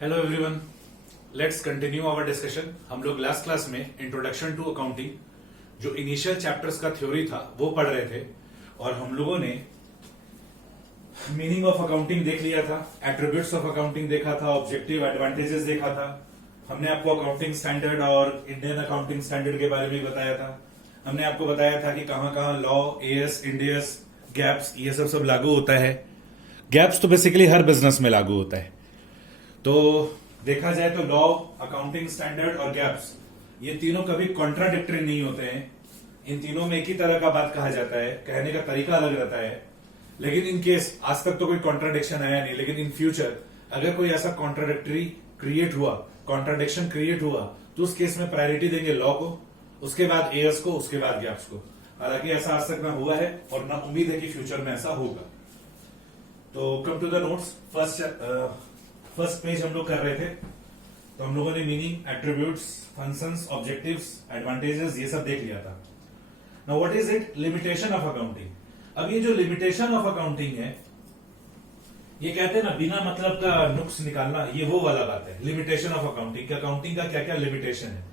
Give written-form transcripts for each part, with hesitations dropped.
Hello everyone, let's continue our discussion. हम लोग last class में इंट्रोडक्शन टू अकाउंटिंग जो इनिशियल चैप्टर्स का थ्योरी था वो पढ़ रहे थे और हम लोगों ने मीनिंग ऑफ अकाउंटिंग देख लिया था, एट्रीब्यूट्स ऑफ अकाउंटिंग देखा था, ऑब्जेक्टिव एडवांटेजेस देखा था। हमने आपको अकाउंटिंग स्टैंडर्ड और इंडियन अकाउंटिंग स्टैंडर्ड के बारे में बताया था। हमने आपको बताया था कि कहां कहां लॉ, एएस, इंडियस, गैप्स ये सब लागू होता है। गैप्स तो बेसिकली हर बिजनेस में लागू होता है। तो देखा जाए तो लॉ, अकाउंटिंग स्टैंडर्ड और गैप्स ये तीनों कभी कॉन्ट्राडिक्टरी नहीं होते हैं। इन तीनों में एक ही तरह का बात कहा जाता है, कहने का तरीका अलग रहता है। लेकिन इन केस आज तक तो कोई कॉन्ट्राडिक्शन आया नहीं, लेकिन इन फ्यूचर अगर कोई ऐसा कॉन्ट्राडिक्शन क्रिएट हुआ तो उस केस में प्रायोरिटी देंगे लॉ को, उसके बाद एएस को, उसके बाद गैप्स को। हालांकि ऐसा आज तक ना हुआ है और ना उम्मीद है कि फ्यूचर में ऐसा होगा। तो come to the notes. First page हम लोग कर रहे थे, तो हम लोगों ने meaning, attributes, functions, objectives, advantages ये सब देख लिया था। Now what is it? Limitation of accounting. अब ये जो लिमिटेशन ऑफ अकाउंटिंग है, ये कहते हैं ना बिना मतलब का नुक्स निकालना, ये वो वाला बात है। लिमिटेशन ऑफ अकाउंटिंग, अकाउंटिंग का क्या क्या लिमिटेशन है।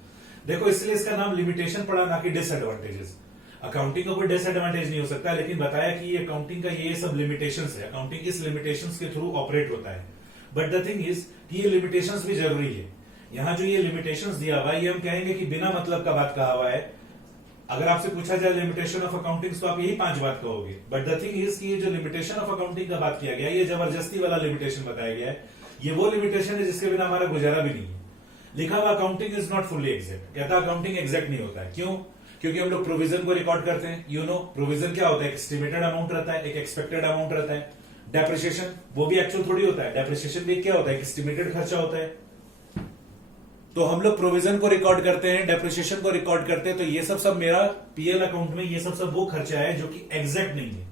देखो, इसलिए इसका नाम लिमिटेशन पड़ा, ना कि डिसएडवांटेजेस। अकाउंटिंग का कोई डिसएडवांटेज नहीं हो सकता, लेकिन बताया कि ये अकाउंटिंग का ये सब लिमिटेशंस है। अकाउंटिंग इस लिमिटेशंस के थ्रू ऑपरेट होता है। बट द थिंग इज कि ये लिमिटेशंस भी जरूरी है। यहां जो ये लिमिटेशंस दिया हुआ है, ये हम कहेंगे कि बिना मतलब का बात कहा हुआ है। अगर आपसे पूछा जाए लिमिटेशन ऑफ अकाउंटिंग तो आप यही 5 बात कहोगे। बट द थिंग इज कि ये जो लिमिटेशन ऑफ अकाउंटिंग का बात किया गया, ये जबरदस्ती वाला लिमिटेशन बताया गया है। ये वो लिमिटेशन है जिसके बिना हमारा गुजारा भी नहीं है। लिखा हुआ accounting is not fully exact. कहता अकाउंटिंग एग्जैक्ट नहीं होता है। क्यों? क्योंकि हम लोग प्रोविजन को रिकॉर्ड करते हैं। यू नो प्रोविजन क्या होता है? एक एस्टिमेटेड अमाउंट रहता है, एक एक्सपेक्टेड अमाउंट रहता है। डेप्रिसिएशन वो भी एक्चुअल थोड़ी होता है। डेप्रिसिएशन भी क्या होता है? एस्टिमेटेड खर्चा होता है। तो हम लोग प्रोविजन को रिकॉर्ड करते हैं, डेप्रिसिएशन को रिकॉर्ड करते हैं। तो ये सब मेरा पीएल अकाउंट में ये सब वो खर्चा है जो कि एग्जैक्ट नहीं है,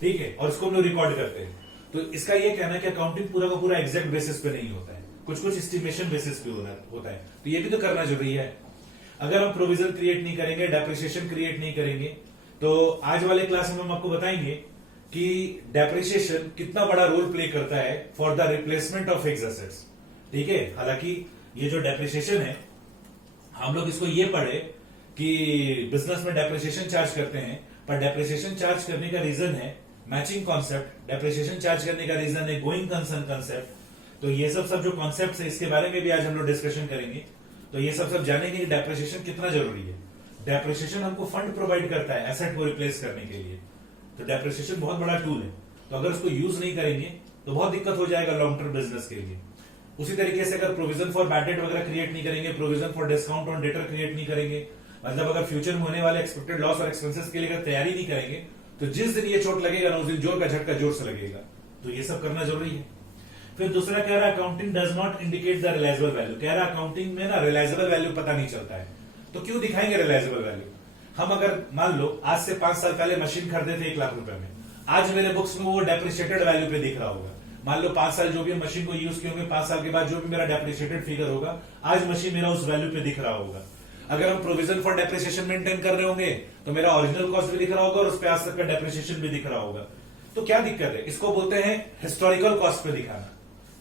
ठीक है, और इसको हम लोग रिकॉर्ड करते हैं। तो इसका ये कहना है कि अकाउंटिंग पूरा का पूरा एग्जैक्ट बेसिस पे नहीं होता है, कुछ कुछ एस्टिमेशन बेसिस पे होता है। तो ये भी तो करना जरूरी है। अगर हम प्रोविजन क्रिएट नहीं करेंगे, डेप्रिसिएशन क्रिएट नहीं करेंगे, तो आज वाले क्लास में हम आपको बताएंगे कि डेप्रिसिएशन कितना बड़ा रोल प्ले करता है for the replacement of fixed assets, ठीक है। हालांकि ये जो डेप्रिसिएशन है, हम लोग इसको ये पढ़े कि बिजनेस में डेप्रिसिएशन चार्ज करते हैं, पर डेप्रिसिएशन चार्ज करने का रीजन है मैचिंग कॉन्सेप्ट, डेप्रिसिएशन चार्ज करने का रीजन है गोइंग कंसर्न कॉन्सेप्ट। तो ये सब जो कॉन्सेप्ट है, इसके बारे में भी आज हम लोग डिस्कशन करेंगे। तो ये सब जानेंगे कि डेप्रिसिएशन कितना जरूरी है। डेप्रिसिएशन हमको फंड प्रोवाइड करता है एसेट को रिप्लेस करने के लिए। तो डेप्रिसिएशन बहुत बड़ा टूल है। तो अगर उसको यूज नहीं करेंगे तो बहुत दिक्कत हो जाएगा लॉन्ग टर्म बिजनेस के लिए। उसी तरीके से अगर प्रोविजन फॉर बैड डेट वगैरह क्रिएट नहीं करेंगे, provision for discount on debtor create नहीं करेंगे, मतलब अगर फ्यूचर में होने वाले एक्सपेक्टेड लॉस और एक्सपेंसेस के लिए अगर तैयारी नहीं करेंगे, तो जिस दिन ये चोट लगेगा ना, उस दिन जोर का झटका जोर से लगेगा। तो ये सब करना जरूरी है। फिर दूसरा कह रहा है accounting does not indicate the realizable value. कह रहा है अकाउंटिंग में ना रिलायजेबल वैल्यू पता नहीं चलता है। तो क्यों दिखाएंगे रिलायजेबल वैल्यू? हम अगर मान लो आज से 5 साल पहले मशीन खरीदे थे 1 लाख रुपए में, आज मेरे बुक्स में वो डेप्रिशिएटेड वैल्यू पे दिख रहा होगा। मान लो 5 साल जो भी मशीन को यूज किए होंगे, 5 साल के बाद जो भी मेरा डेप्रिशिएटेड फिगर होगा, आज मशीन मेरा उस वैल्यू पे दिख रहा होगा। अगर हम प्रोविजन फॉर डेप्रिसिएशन मेंटेन कर रहे होंगे तो मेरा ओरिजिनल कॉस्ट भी दिख रहा होगा और उस पे आज तक का डेप्रिसिएशन भी दिख रहा होगा। तो क्या दिक्कत है? इसको बोलते हैं हिस्टोरिकल कॉस्ट पे दिखाना।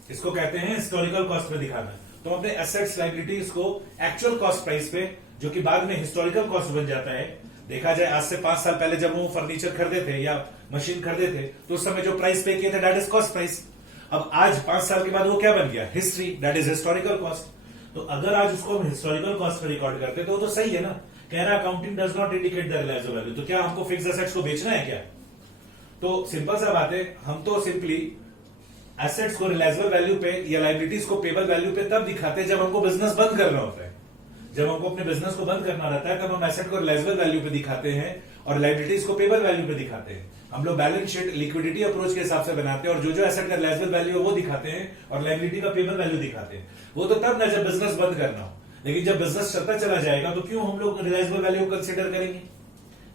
इसको कहते हैं हिस्टोरिकल कॉस्ट पे दिखाना। तो अपने एसेट्स, लायबिलिटीज को एक्चुअल कॉस्ट प्राइस पे, जो कि बाद में हिस्टोरिकल कॉस्ट बन जाता है। देखा जाए आज से 5 साल पहले जब वो फर्नीचर खरीदे थे या मशीन खरीदे थे, तो उस समय जो प्राइस पे किए थे दैट इज कॉस्ट प्राइस। अब आज 5 साल के बाद वो क्या बन गया? History, that is historical cost. तो अगर आज उसको हम हिस्टोरिकल कॉस्ट पे रिकॉर्ड करते तो वो तो सही है ना। कह रहा accounting does not indicate the realizable value. तो क्या हमको फिक्स्ड एसेट्स को बेचना है क्या? तो सिंपल सा बात है, हम तो सिंपली एसेट्स को रिलायजेबल वैल्यू पे या लायबिलिटीज को पेबल वैल्यू पे तब दिखाते हैं जब हमको बिजनेस बंद करना होता है। जब हमको अपने बिजनेस को बंद करना रहता है तब हम एसेट को रिलायजेबल वैल्यू पे दिखाते हैं और लायबिलिटीज को पेबल वैल्यू पे दिखाते हैं। हम लोग बैलेंस शीट लिक्विडिटी अप्रोच के हिसाब से बनाते हैं और जो एसेट का रिलायजेबल वैल्यू है वो दिखाते हैं और लायबिलिटी का पेबल वैल्यू दिखाते हैं। वो तो तब ना जब बिजनेस बंद करना हो। लेकिन जब बिजनेस चलता चला जाएगा तो क्यों हम लोग रिलायजेबल वैल्यू को कंसिडर करेंगे?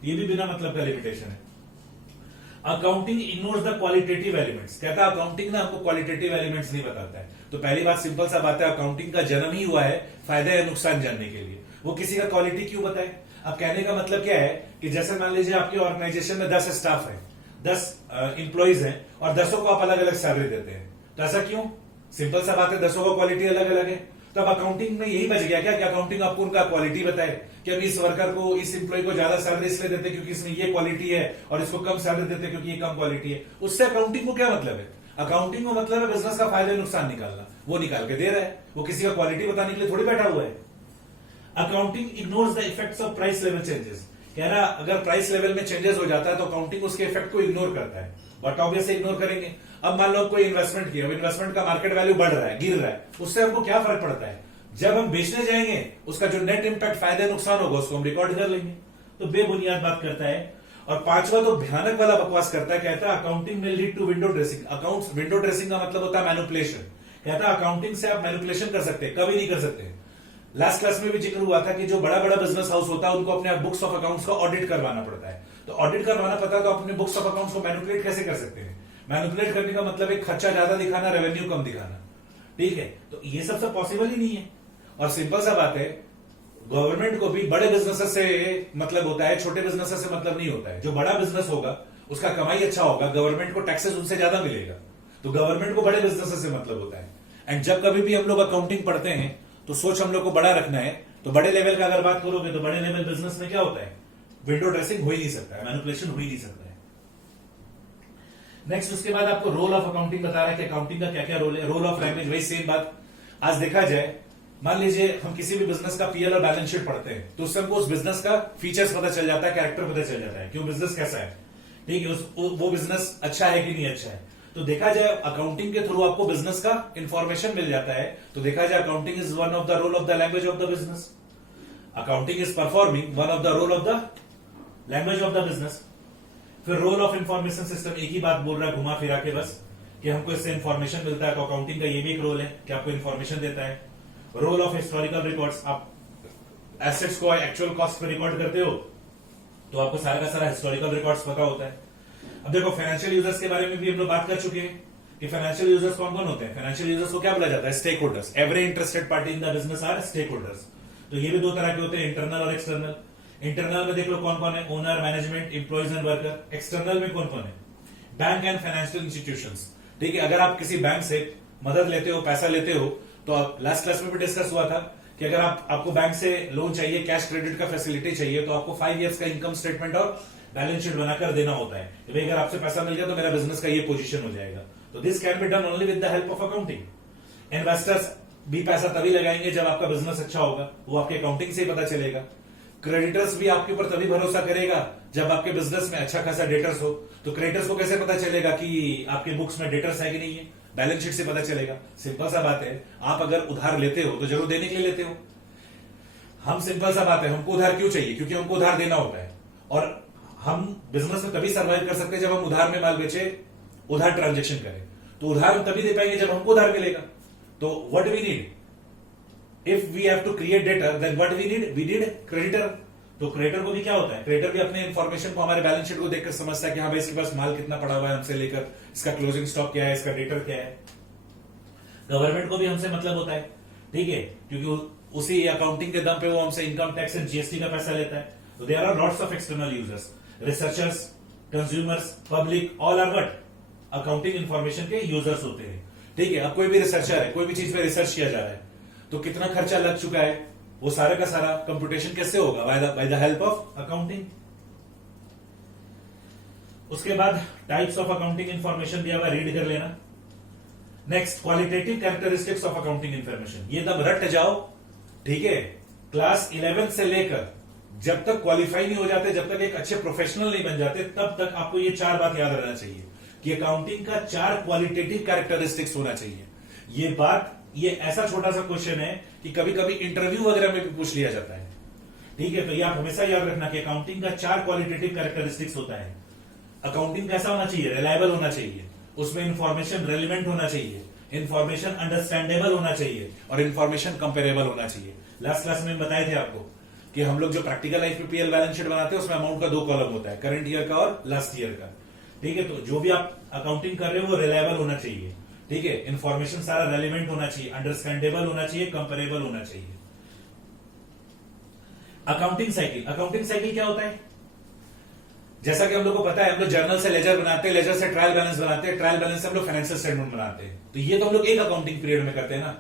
ये भी बिना मतलब का लिमिटेशन है। Accounting ignores the qualitative elements. कहता है अकाउंटिंग ना आपको क्वालिटेटिव एलिमेंट्स नहीं बताता है। तो पहली बात सिंपल सा बात है, अकाउंटिंग का जन्म ही हुआ है फायदा या नुकसान जानने के लिए। वो किसी का क्वालिटी क्यों बताए? अब कहने का मतलब क्या है कि जैसे मान लीजिए आपके ऑर्गेनाइजेशन में 10 स्टाफ है, 10 इंप्लॉइज हैं और 10 को आप अलग अलग सैलरी देते हैं। तो ऐसा क्यों? सिंपल सा बात है, 10 का क्वालिटी अलग अलग है। तो अब अकाउंटिंग में यही बच गया क्या कि अकाउंटिंग आपको उनका क्वालिटी बताए कि हम इस वर्कर को, इस एम्प्लॉय को ज्यादा सैलरी इसलिए देते क्योंकि इसमें ये क्वालिटी है, और इसको कम सैलरी देते क्योंकि ये कम क्वालिटी है। उससे अकाउंटिंग को क्या मतलब है? अकाउंटिंग को मतलब है बिजनेस का फायदा नुकसान निकालना, वो निकाल के दे रहा है, वो किसी का क्वालिटी बताने के लिए थोड़ी बैठा हुआ है। Accounting ignores the effects of price level changes. कह रहा अगर प्राइस लेवल में चेंजेस हो जाता है तो अकाउंटिंग उसके इफेक्ट को इग्नोर करता है, बट ऑब्वियसली इग्नोर करेंगे। अब मान लो कोई इन्वेस्टमेंट किया, इन्वेस्टमेंट का मार्केट वैल्यू बढ़ रहा है, गिर रहा है, उससे हमको क्या फर्क पड़ता है? जब हम बेचने जाएंगे उसका जो नेट इंपैक्ट फायदा नुकसान होगा उसको हम रिकॉर्ड कर लेंगे। तो बेबुनियाद बात करता है। और पांचवा तो भयानक वाला बकवास करता है, कहता है अकाउंटिंग में lead to window dressing. Accounts window dressing का मतलब होता है मैनिपुलेशन। कहता है अकाउंटिंग से आप मैनिपुलेशन कर सकते हैं, कभी नहीं कर सकते। लास्ट क्लास में भी जिक्र हुआ था कि जो बड़ा बड़ा बिजनेस हाउस होता है उनको अपने बुक्स ऑफ अकाउंट्स का ऑडिट करवाना पड़ता है। तो ऑडिट करवाना पड़ता है तो अपने बुक्स ऑफ अकाउंट्स को मैनिपुलेट कैसे कर सकते हैं? मैनिपुलेट करने का मतलब एक खर्चा ज्यादा दिखाना, रेवेन्यू कम दिखाना। ठीक है, तो ये सब पॉसिबल ही नहीं है। और सिंपल सा बात है, गवर्नमेंट को भी बड़े बिजनेसेस से मतलब होता है, छोटे बिजनेसेस से मतलब नहीं होता है। जो बड़ा बिजनेस होगा उसका कमाई अच्छा होगा, गवर्नमेंट को टैक्सेस उनसे ज्यादा मिलेगा, तो गवर्नमेंट को बड़े बिजनेसेस से मतलब होता है। एंड जब कभी भी हम लोग अकाउंटिंग पढ़ते हैं तो सोच हम लोग को बड़ा रखना है। तो बड़े लेवल का अगर बात करोगे तो बड़े लेवल बिजनेस में क्या होता है? विंडो ड्रेसिंग हो ही नहीं सकता है, मैनिपुलेशन हो ही नहीं सकता है। नेक्स्ट उसके बाद आपको रोल ऑफ अकाउंटिंग बता रहा है कि अकाउंटिंग का क्या क्या रोल है। रोल ऑफ लैंग्वेज, वही सेम बात। आज देखा जाए, मान लीजिए हम किसी भी बिजनेस का पीएल और बैलेंस शीट पढ़ते हैं तो उससे हमको उस बिजनेस का फीचर्स पता चल जाता है, कैरेक्टर पता चल जाता है कि वो बिजनेस कैसा है। ठीक है, वो बिजनेस अच्छा है कि नहीं अच्छा है। तो देखा जाए अकाउंटिंग के थ्रू आपको बिजनेस का इंफॉर्मेशन मिल जाता है। तो देखा जाए accounting is one of the role of the language of the business. Accounting is performing one of the role of the language of the business. फिर रोल ऑफ इंफॉर्मेशन सिस्टम, एक ही बात बोल रहा है घुमा फिरा के बस, कि हमको इससे इंफॉर्मेशन मिलता है। तो अकाउंटिंग का ये भी एक रोल है कि आपको इंफॉर्मेशन देता है। रोल ऑफ हिस्टोरिकल रिकॉर्ड्स, आप एसेट्स को एक्चुअल कॉस्ट पे रिकॉर्ड करते हो तो आपको सारा का सारा हिस्टोरिकल रिकॉर्ड्स पता होता है। अब देखो फाइनेंशियल यूजर्स के बारे में भी हम लोग बात कर चुके हैं कि फाइनेंशियल यूजर्स कौन कौन होते हैं। फाइनेंशियल यूजर्स को क्या बोला जाता है? Stakeholders. Every interested party in the business are stakeholders. तो ये भी दो तरह के होते हैं, इंटरनल और एक्सटर्नल। इंटरनल में देख लो कौन कौन है, owner, management, employees and worker. External में कौन कौन है? Bank and financial institutions. ठीक है, अगर आप किसी बैंक से मदद लेते हो, पैसा लेते हो, तो आप लास्ट क्लास में भी डिस्कस हुआ था कि अगर आपको बैंक से लोन चाहिए, कैश क्रेडिट का फैसिलिटी चाहिए, तो आपको 5 इयर्स का इनकम स्टेटमेंट और बैलेंस शीट बनाकर देना होता है कि भाई अगर आपसे पैसा मिल गया तो मेरा बिजनेस का ये पोजीशन हो जाएगा। तो this can be done only with the help of accounting. Investors भी पैसा तभी लगाएंगे जब आपका बिजनेस अच्छा होगा, वो आपके अकाउंटिंग से ही पता चलेगा। क्रेडिटर्स भी आपके ऊपर तभी भरोसा करेगा जब आपके बिजनेस में अच्छा खासा डेटर्स हो। तो क्रेडिटर्स को कैसे पता चलेगा कि आपके बुक्स में डेटर्स है कि नहीं है? बैलेंस शीट से पता चलेगा। सिंपल सा बात है, आप अगर उधार लेते हो तो जरूर देने के लिए लेते हो। हम सिंपल सा बात है, हमको उधार क्यों चाहिए? क्योंकि हमको उधार देना होता है। और हम बिजनेस में तभी सर्वाइव कर सकते हैं जब हम उधार में माल बेचे, उधार ट्रांजेक्शन करें। तो उधार हम तभी दे पाएंगे जब हमको उधार मिलेगा। तो what we need, if we have to create debtor, then what we need creditor. तो क्रेडिटर को भी क्या होता है? क्रेडिटर भी अपने इन्फॉर्मेशन को, हमारे बैलेंस शीट को देखकर समझता है कि हाँ भाई इसके पास माल कितना पड़ा हुआ है हमसे लेकर, इसका क्लोजिंग स्टॉक क्या है, इसका डेटर क्या है। गवर्नमेंट को भी हमसे मतलब होता है, ठीक है, क्योंकि उसी अकाउंटिंग के दम पे वो हमसे इनकम टैक्स एंड जीएसटी का पैसा लेता है। तो there are lots of external users, researchers, consumers, public, all are what? Accounting information के यूजर्स होते हैं। ठीक है, अब कोई भी रिसर्चर है, कोई भी चीज पे रिसर्च किया जा रहा है तो कितना खर्चा लग चुका है, वो सारा का सारा कंप्यूटेशन कैसे होगा? By the help of accounting. उसके बाद टाइप्स ऑफ अकाउंटिंग इंफॉर्मेशन दिया हुआ, रीड कर लेना। Next, qualitative characteristics of accounting information. ये दम रट जाओ, ठीक है। क्लास 11 से लेकर जब तक क्वालिफाई नहीं हो जाते, जब तक एक अच्छे प्रोफेशनल नहीं बन जाते, तब तक आपको ये 4 बात याद रहना चाहिए कि अकाउंटिंग का 4 क्वालिटेटिव कैरेक्टरिस्टिक्स होना चाहिए। ये ऐसा छोटा सा क्वेश्चन है कि कभी कभी इंटरव्यू वगैरह में भी पूछ लिया जाता है। ठीक है, तो ये आप हमेशा याद रखना कि अकाउंटिंग का 4 क्वालिटेटिव कैरेक्टरिस्टिक्स होता है। अकाउंटिंग कैसा होना चाहिए? रिलायबल होना चाहिए, उसमें इंफॉर्मेशन रेलिवेंट होना चाहिए, इंफॉर्मेशन अंडरस्टैंडेबल होना चाहिए और इंफॉर्मेशन कंपेरेबल होना चाहिए। लास्ट क्लास में बताए थे आपको कि हम लोग जो प्रैक्टिकल लाइफ में पीएल बैलेंस शीट बनाते हैं उसमें अमाउंट का 2 कॉलम होता है, करंट ईयर का और लास्ट ईयर का। ठीक है, तो जो भी आप अकाउंटिंग कर रहे हो वो रिलायबल होना चाहिए। ठीक है, इंफॉर्मेशन सारा रेलिवेंट होना चाहिए, अंडरस्टैंडेबल होना चाहिए, कंपेरेबल होना चाहिए। अकाउंटिंग साइकिल क्या होता है? जैसा कि हम लोग को पता है, हम लोग जर्नल से लेजर बनाते हैं, लेजर से ट्रायल बैलेंस बनाते हैं, ट्रायल बैलेंस से हम लोग फाइनेंशियल स्टेटमेंट बनाते हैं। तो ये तो हम लोग एक अकाउंटिंग पीरियड में करते हैं ना।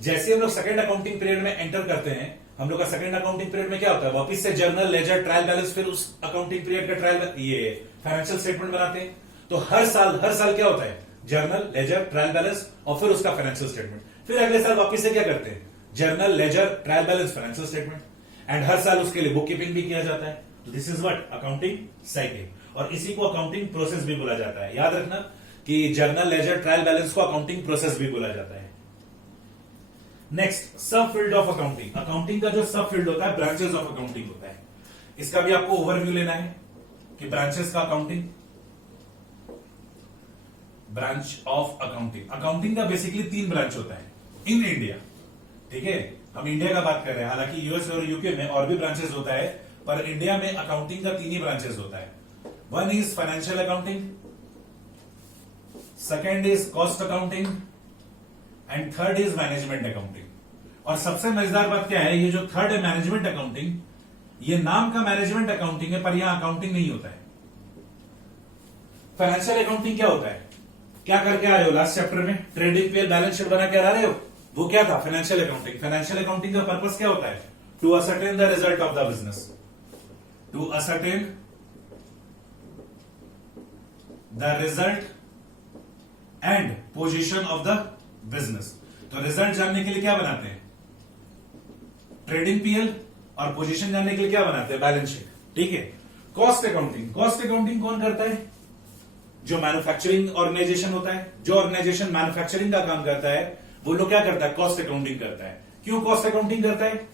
जैसे हम लोग सेकंड अकाउंटिंग पीरियड में एंटर करते हैं, हम लोग का सेकंड अकाउंटिंग पीरियड में क्या होता है, वापस से जर्नल, लेजर, ट्रायल बैलेंस, फिर उस अकाउंटिंग पीरियड का ट्रायल ये फाइनेंशियल स्टेटमेंट बनाते हैं। तो हर साल क्या होता है, जर्नल, लेजर, ट्रायल बैलेंस और फिर उसका फाइनेंशियल स्टेटमेंट। फिर अगले साल वापस से क्या करते हैं, journal, ledger, trial balance, financial statement, and हर साल उसके लिए बुक कीपिंग भी किया जाता है। तो this is what accounting cycle, और इसी को अकाउंटिंग प्रोसेस भी बोला जाता है। याद रखना कि जर्नल, लेजर, ट्रायल बैलेंस को अकाउंटिंग प्रोसेस भी बोला जाता है। नेक्स्ट, सब फील्ड ऑफ अकाउंटिंग। अकाउंटिंग का जो सब फील्ड होता है, ब्रांचेस ऑफ अकाउंटिंग होता है। इसका भी आपको ओवरव्यू लेना है कि ब्रांचेस का accounting, branch of accounting. Accounting का बेसिकली 3 ब्रांच होता है इन इंडिया, ठीक है। हम इंडिया का बात कर रहे हैं, हालांकि यूएस और यूके में और भी ब्रांचेस होता है, पर इंडिया में अकाउंटिंग का 3 ही ब्रांचेस होता है। One is financial accounting, second is cost accounting and third is management accounting. और सबसे मजेदार बात क्या है, ये जो थर्ड है मैनेजमेंट अकाउंटिंग, ये नाम का मैनेजमेंट अकाउंटिंग है पर यहां अकाउंटिंग नहीं होता है। फाइनेंशियल अकाउंटिंग क्या होता है, क्या करके आ रहे हो लास्ट चैप्टर में, ट्रेडिंग पे बैलेंस शीट बना के आ रहे हो, वो क्या था, फाइनेंशियल अकाउंटिंग। फाइनेंशियल अकाउंटिंग का पर्पस क्या होता है, to ascertain the result of the business, to ascertain the result and position of the business. तो रिजल्ट जानने के लिए क्या बनाते हैं, ट्रेडिंग पीएल, और पोजीशन जानने के लिए क्या बनाते हैं, बैलेंस शीट, ठीक है। कॉस्ट अकाउंटिंग, कॉस्ट अकाउंटिंग कौन करता है, जो मैन्युफैक्चरिंग ऑर्गेनाइजेशन होता है, जो ऑर्गेनाइजेशन मैन्युफैक्चरिंग का काम करता है, वो लोग क्या करता है, कॉस्ट अकाउंटिंग करता है। क्यों कॉस्ट अकाउंटिंग करता है,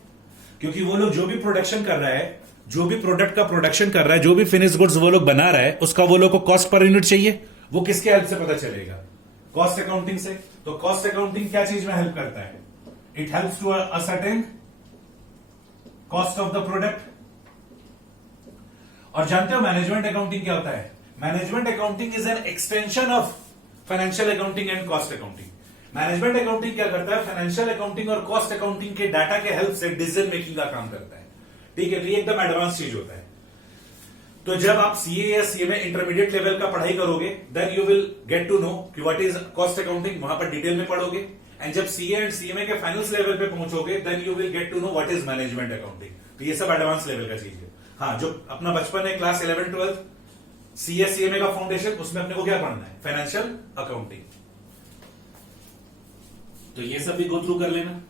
क्योंकि वो लोग जो भी प्रोडक्शन कर रहा है, जो भी प्रोडक्ट का प्रोडक्शन कर रहा है, जो भी फिनिश गुड्स वो लोग बना रहा है, उसका वो लोग को कॉस्ट पर यूनिट चाहिए। वो किसके हेल्प से पता चलेगा, कॉस्ट अकाउंटिंग से। तो कॉस्ट अकाउंटिंग क्या चीज में हेल्प करता है, it helps to ascertain cost of the product. और जानते हो मैनेजमेंट अकाउंटिंग क्या होता है, management accounting is an extension of financial accounting and cost accounting. Management accounting क्या करता है, फाइनेंशियल अकाउंटिंग और कॉस्ट अकाउंटिंग के डाटा के हेल्प से डिसीजन मेकिंग का काम करता है, ठीक है। तो ये एकदम एडवांस चीज होता है। तो जब आप सीए या सीए में इंटरमीडिएट लेवल का पढ़ाई करोगे, then you will get to know कि व्हाट इज कॉस्ट अकाउंटिंग, वहां पर डिटेल में पढ़ोगे। एंड जब सीए एंड सीएमए के फाइनल्स लेवल पे पहुंचोगे, then you will get to know what is management accounting. तो ये सब एडवांस लेवल का चीज है। हाँ, जो अपना बचपन है, क्लास 11, 12 सीए सीएमए का फाउंडेशन, उसमें अपने को क्या पढ़ना है, फाइनेंशियल अकाउंटिंग। तो ये सब भी गो थ्रू कर लेना।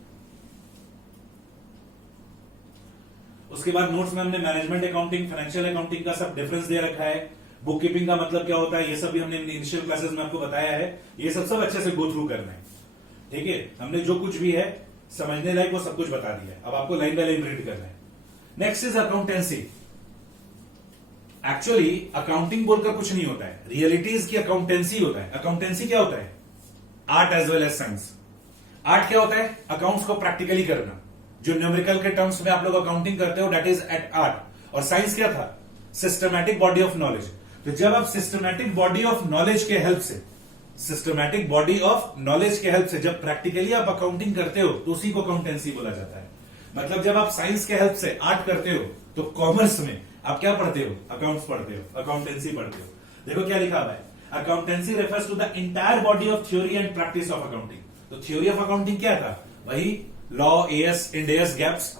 उसके बाद नोट्स में हमने मैनेजमेंट अकाउंटिंग, फाइनेंशियल अकाउंटिंग का सब डिफरेंस दे रखा है, बुक कीपिंग का मतलब क्या होता है, ये सब भी हमने इनिशियल क्लासेस में आपको बताया है। ये सब अच्छे से गो थ्रू करना है, ठीक है। हमने जो कुछ भी है समझने लायक वो सब कुछ बता दिया है, अब आपको लाइन बाय लाइन रीड करना है। Next is accountancy. Actually accounting बोलकर कुछ नहीं होता है, रियलिटीज की अकाउंटेंसी होता है। अकाउंटेंसी क्या होता है, art as well as science. Art क्या होता है, अकाउंट्स को प्रैक्टिकली करना, जो न्यूमेरिकल के टर्म्स में आप लोग अकाउंटिंग करते हो, दैट इज एट आर्ट। और साइंस क्या था, सिस्टमैटिक बॉडी ऑफ नॉलेज। तो जब आप सिस्टमैटिक बॉडी ऑफ नॉलेज के हेल्प से, सिस्टमैटिक बॉडी ऑफ नॉलेज के हेल्प से जब प्रैक्टिकली आप अकाउंटिंग करते हो, तो उसी को अकाउंटेंसी बोला जाता है। मतलब जब आप साइंस के हेल्प से आर्ट करते हो, तो कॉमर्स में आप क्या पढ़ते हो, अकाउंट्स पढ़ते हो, अकाउंटेंसी पढ़ते हो। देखो क्या लिखा हुआ है, accountancy refers to the entire body of theory and practice of accounting. तो थ्योरी ऑफ अकाउंटिंग क्या था, वही law, AS, Ind AS, GAAPs.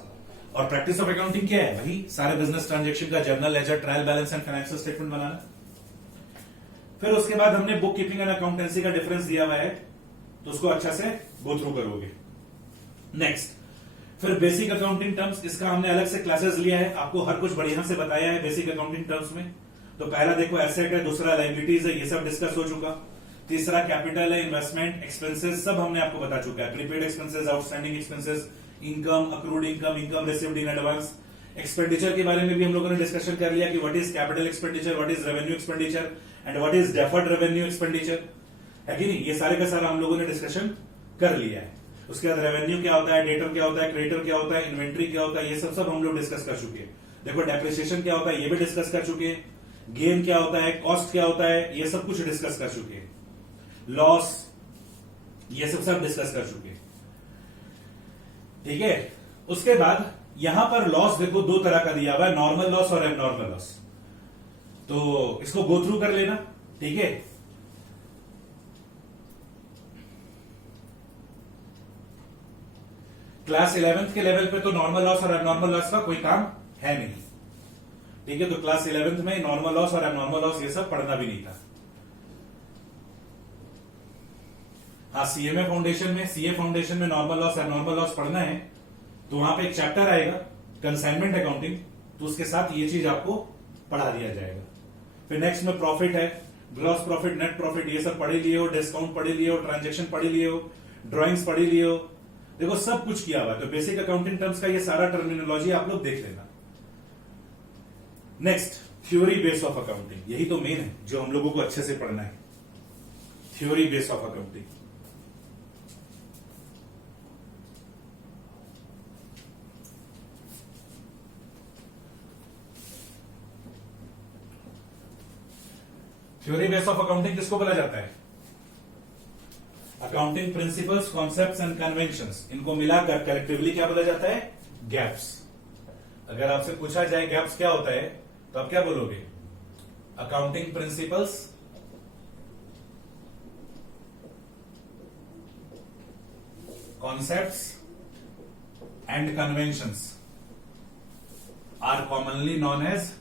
और प्रैक्टिस ऑफ अकाउंटिंग क्या है, वही सारे बिजनेस ट्रांजेक्शन का journal, ledger, trial balance and financial statement बनाना। फिर उसके बाद हमने बुक कीपिंग एंड अकाउंटेंसी का डिफरेंस दिया हुआ है, तो उसको अच्छा से गो थ्रू करोगे। नेक्स्ट, फिर बेसिक अकाउंटिंग टर्म्स, इसका हमने अलग से क्लासेस लिया है, आपको हर कुछ बढ़िया से बताया है बेसिक अकाउंटिंग टर्म्स में। तो पहला देखो एसेट है, दूसरा लायबिलिटीज है, ये सब डिस्कस हो चुका। तीसरा कैपिटल है, इन्वेस्टमेंट, एक्सपेंसेस सब हमने आपको बता चुका है, prepaid expenses, outstanding expenses, income, accrued income, income received in advance. Expenditure के बारे में भी हम लोगों ने डिस्कशन कर लिया कि what is capital expenditure, what is revenue expenditure and what is deferred revenue expenditure, है कि नहीं। ये सारे का सारा हम लोगों ने डिस्कशन कर लिया है। उसके बाद रेवेन्यू क्या होता है, डेटर क्या होता है, क्रेडिटर क्या होता है, इन्वेंट्री क्या होता है, ये सब हम लोग डिस्कस कर चुके हैं। देखो डेप्रिसिएशन क्या होता है, ये भी डिस्कस कर चुके हैं। गेन क्या होता है, कॉस्ट क्या होता है, ये सब कुछ डिस्कस कर चुके हैं। लॉस, ये सब डिस्कस कर चुके हैं, ठीक है। उसके बाद यहां पर लॉस देखो दो तरह का दिया हुआ है, नॉर्मल लॉस और एबनॉर्मल लॉस। तो इसको गो थ्रू कर लेना, ठीक है। क्लास 11th के लेवल पे तो नॉर्मल लॉस और एबनॉर्मल लॉस का कोई काम है नहीं, ठीक है। तो क्लास 11th में नॉर्मल लॉस और एबनॉर्मल लॉस ये सब पढ़ना भी नहीं था। हाँ, सीए फाउंडेशन में नॉर्मल लॉस एबनॉर्मल लॉस पढ़ना है, तो वहां पे एक चैप्टर आएगा कंसाइनमेंट अकाउंटिंग, तो उसके साथ ये चीज आपको पढ़ा दिया जाएगा। फिर नेक्स्ट में प्रॉफिट है, ग्रॉस प्रॉफिट, नेट प्रॉफिट, ये सब पढ़ लिए हो, डिस्काउंट पढ़ लिए हो, ट्रांजेक्शन पढ़ लिए हो, ड्रॉइंग्स पढ़ लिए हो, देखो सब कुछ किया हुआ है। तो बेसिक अकाउंटिंग टर्म्स का ये सारा टर्मिनोलॉजी आप लोग देख लेना। Next, theory base of accounting, यही तो मेन है जो हम लोगों को अच्छे से पढ़ना है, theory base of accounting. Theory base of accounting किसको बोला जाता है? Accounting principles, concepts and conventions, इनको मिलाकर कलेक्टिवली क्या बोला जाता है? गैप्स। अगर आपसे पूछा जाए गैप्स क्या होता है, तो आप क्या बोलोगे? Accounting principles, concepts and conventions are commonly known as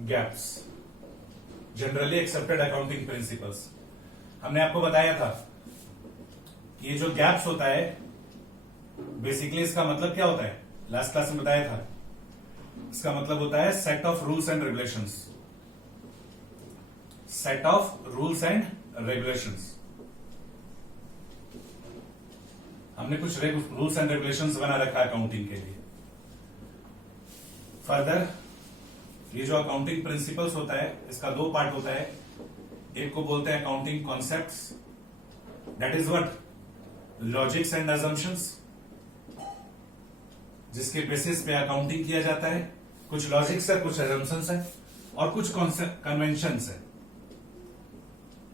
GAAPs, generally accepted accounting principles. हमने आपको बताया था कि ये जो गैप्स होता है, बेसिकली इसका मतलब क्या होता है? लास्ट क्लास में बताया था, इसका मतलब होता है set of rules and regulations, set of rules and regulations. हमने कुछ रूल्स एंड रेगुलेशंस बना रखा है अकाउंटिंग के लिए। फर्दर, ये जो अकाउंटिंग प्रिंसिपल्स होता है, इसका दो पार्ट होता है। एक को बोलते हैं accounting concepts, that is what? Logics and assumptions, जिसके बेसिस पे अकाउंटिंग किया जाता है। कुछ लॉजिक्स है, कुछ अजम्पशंस है, और कुछ कन्वेंशंस है।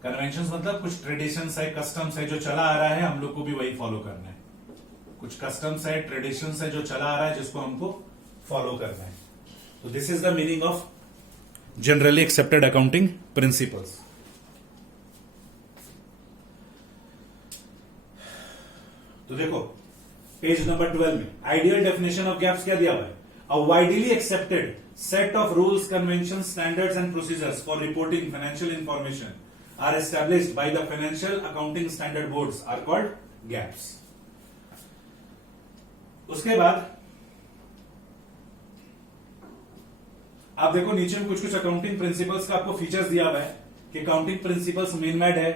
कन्वेंशंस मतलब कुछ ट्रेडिशंस है, कस्टम्स है, जो चला आ रहा है, हम लोग को भी वही फॉलो करना है। कुछ कस्टम्स है, ट्रेडिशंस है, जो चला आ रहा है, जिसको हमको फॉलो करना है। तो this is the meaning of generally accepted accounting principles. तो देखो पेज नंबर 12 में आइडियल डेफिनेशन ऑफ गैप्स क्या दिया हुआ है? A widely accepted set of rules, convention, standards and procedures for reporting financial information are established by the financial accounting standard boards are called GAAPs. उसके बाद आप देखो नीचे में कुछ कुछ अकाउंटिंग प्रिंसिपल्स का आपको फीचर्स दिया हुआ है कि अकाउंटिंग प्रिंसिपल्स मेन मेड है,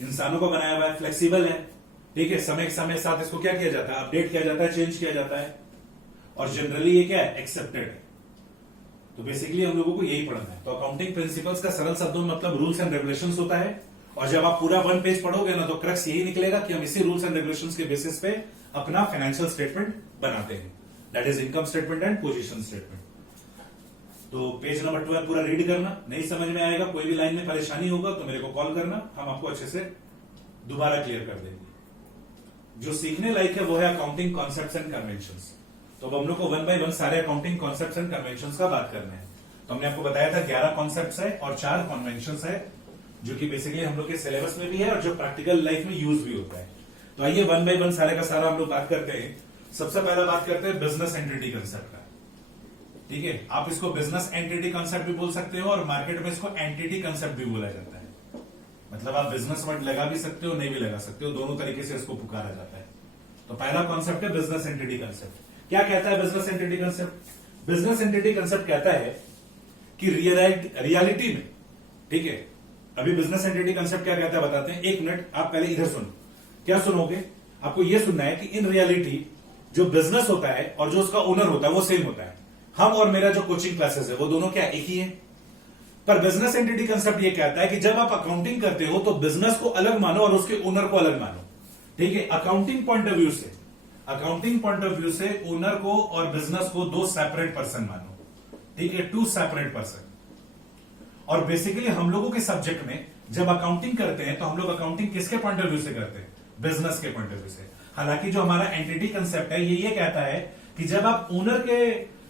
इंसानों को बनाया हुआ है, फ्लेक्सिबल है, ठीक है। समय के समय साथ इसको क्या किया जाता है? अपडेट किया जाता है, चेंज किया जाता है, और जनरली ये क्या है? एक्सेप्टेड है। तो बेसिकली हम लोगों को यही पढ़ना है। तो अकाउंटिंग प्रिंसिपल्स का सरल शब्दों में मतलब रूल्स एंड रेगुलेशंस होता है, और जब आप पूरा 1 पेज पढ़ोगे ना, तो क्रक्स यही निकलेगा कि हम इसी रूल्स एंड रेगुलेशंस के बेसिस पे अपना फाइनेंशियल स्टेटमेंट बनाते हैं, that is income statement and position statement. तो पेज नंबर 12 पूरा रीड करना, नहीं समझ में आएगा, कोई भी लाइन में परेशानी होगा तो मेरे को कॉल करना, हम आपको अच्छे से दोबारा क्लियर कर देंगे। जो सीखने लायक है वो है अकाउंटिंग कॉन्सेप्ट्स एंड कन्वेंशंस। तो अब हम लोग को 1 बाय 1 सारे अकाउंटिंग कॉन्सेप्ट्स एंड कन्वेंशंस का बात करना है। तो हमने आपको बताया था 11 कॉन्सेप्ट्स है और 4 कन्वेंशंस है, जो कि बेसिकली हम लोग के सिलेबस में भी है और जो प्रैक्टिकल लाइफ में यूज भी होता है। तो आइए 1 बाय 1 सारे का सारा हम लोग बात करते हैं। सबसे पहला बात करते हैं बिजनेस एंटिटी कंसेप्ट का, ठीक है। आप इसको बिजनेस एंटिटी कंसेप्ट भी बोल सकते हो और मार्केट में इसको एंटिटी कंसेप्ट भी बोला जाता है। मतलब आप बिजनेस वर्ड लगा भी सकते हो, नहीं भी लगा सकते हो, दोनों तरीके से इसको पुकारा जाता है। तो पहला कॉन्सेप्ट है बिजनेस एंटिटी कंसेप्ट। क्या कहता है business entity concept? Business entity concept कहता है कि रियलिटी में, ठीक है, अभी बिजनेस एंटिटी कंसेप्ट क्या कहता है बताते हैं। 1 मिनट आप पहले इधर सुनो। क्या सुनोगे? आपको यह सुनना है कि इन रियलिटी जो बिजनेस होता है और जो उसका ओनर होता है वो सेम होता है। हम और मेरा जो कोचिंग क्लासेस है वो दोनों क्या एक ही है। पर बिजनेस एंटिटी कंसेप्ट ये कहता है कि जब आप अकाउंटिंग करते हो तो बिजनेस को अलग मानो और उसके ओनर को अलग मानो, ठीक है। अकाउंटिंग पॉइंट ऑफ व्यू से ओनर को और बिजनेस को 2 सेपरेट पर्सन मानो, ठीक है, 2 सेपरेट पर्सन। और बेसिकली हम लोगों के सब्जेक्ट में जब अकाउंटिंग करते हैं तो हम लोग अकाउंटिंग किसके पॉइंट ऑफ व्यू से करते हैं? बिजनेस के पॉइंट ऑफ व्यू से। हालांकि जो हमारा एंटिटी कंसेप्ट है ये कहता है कि जब आप ओनर के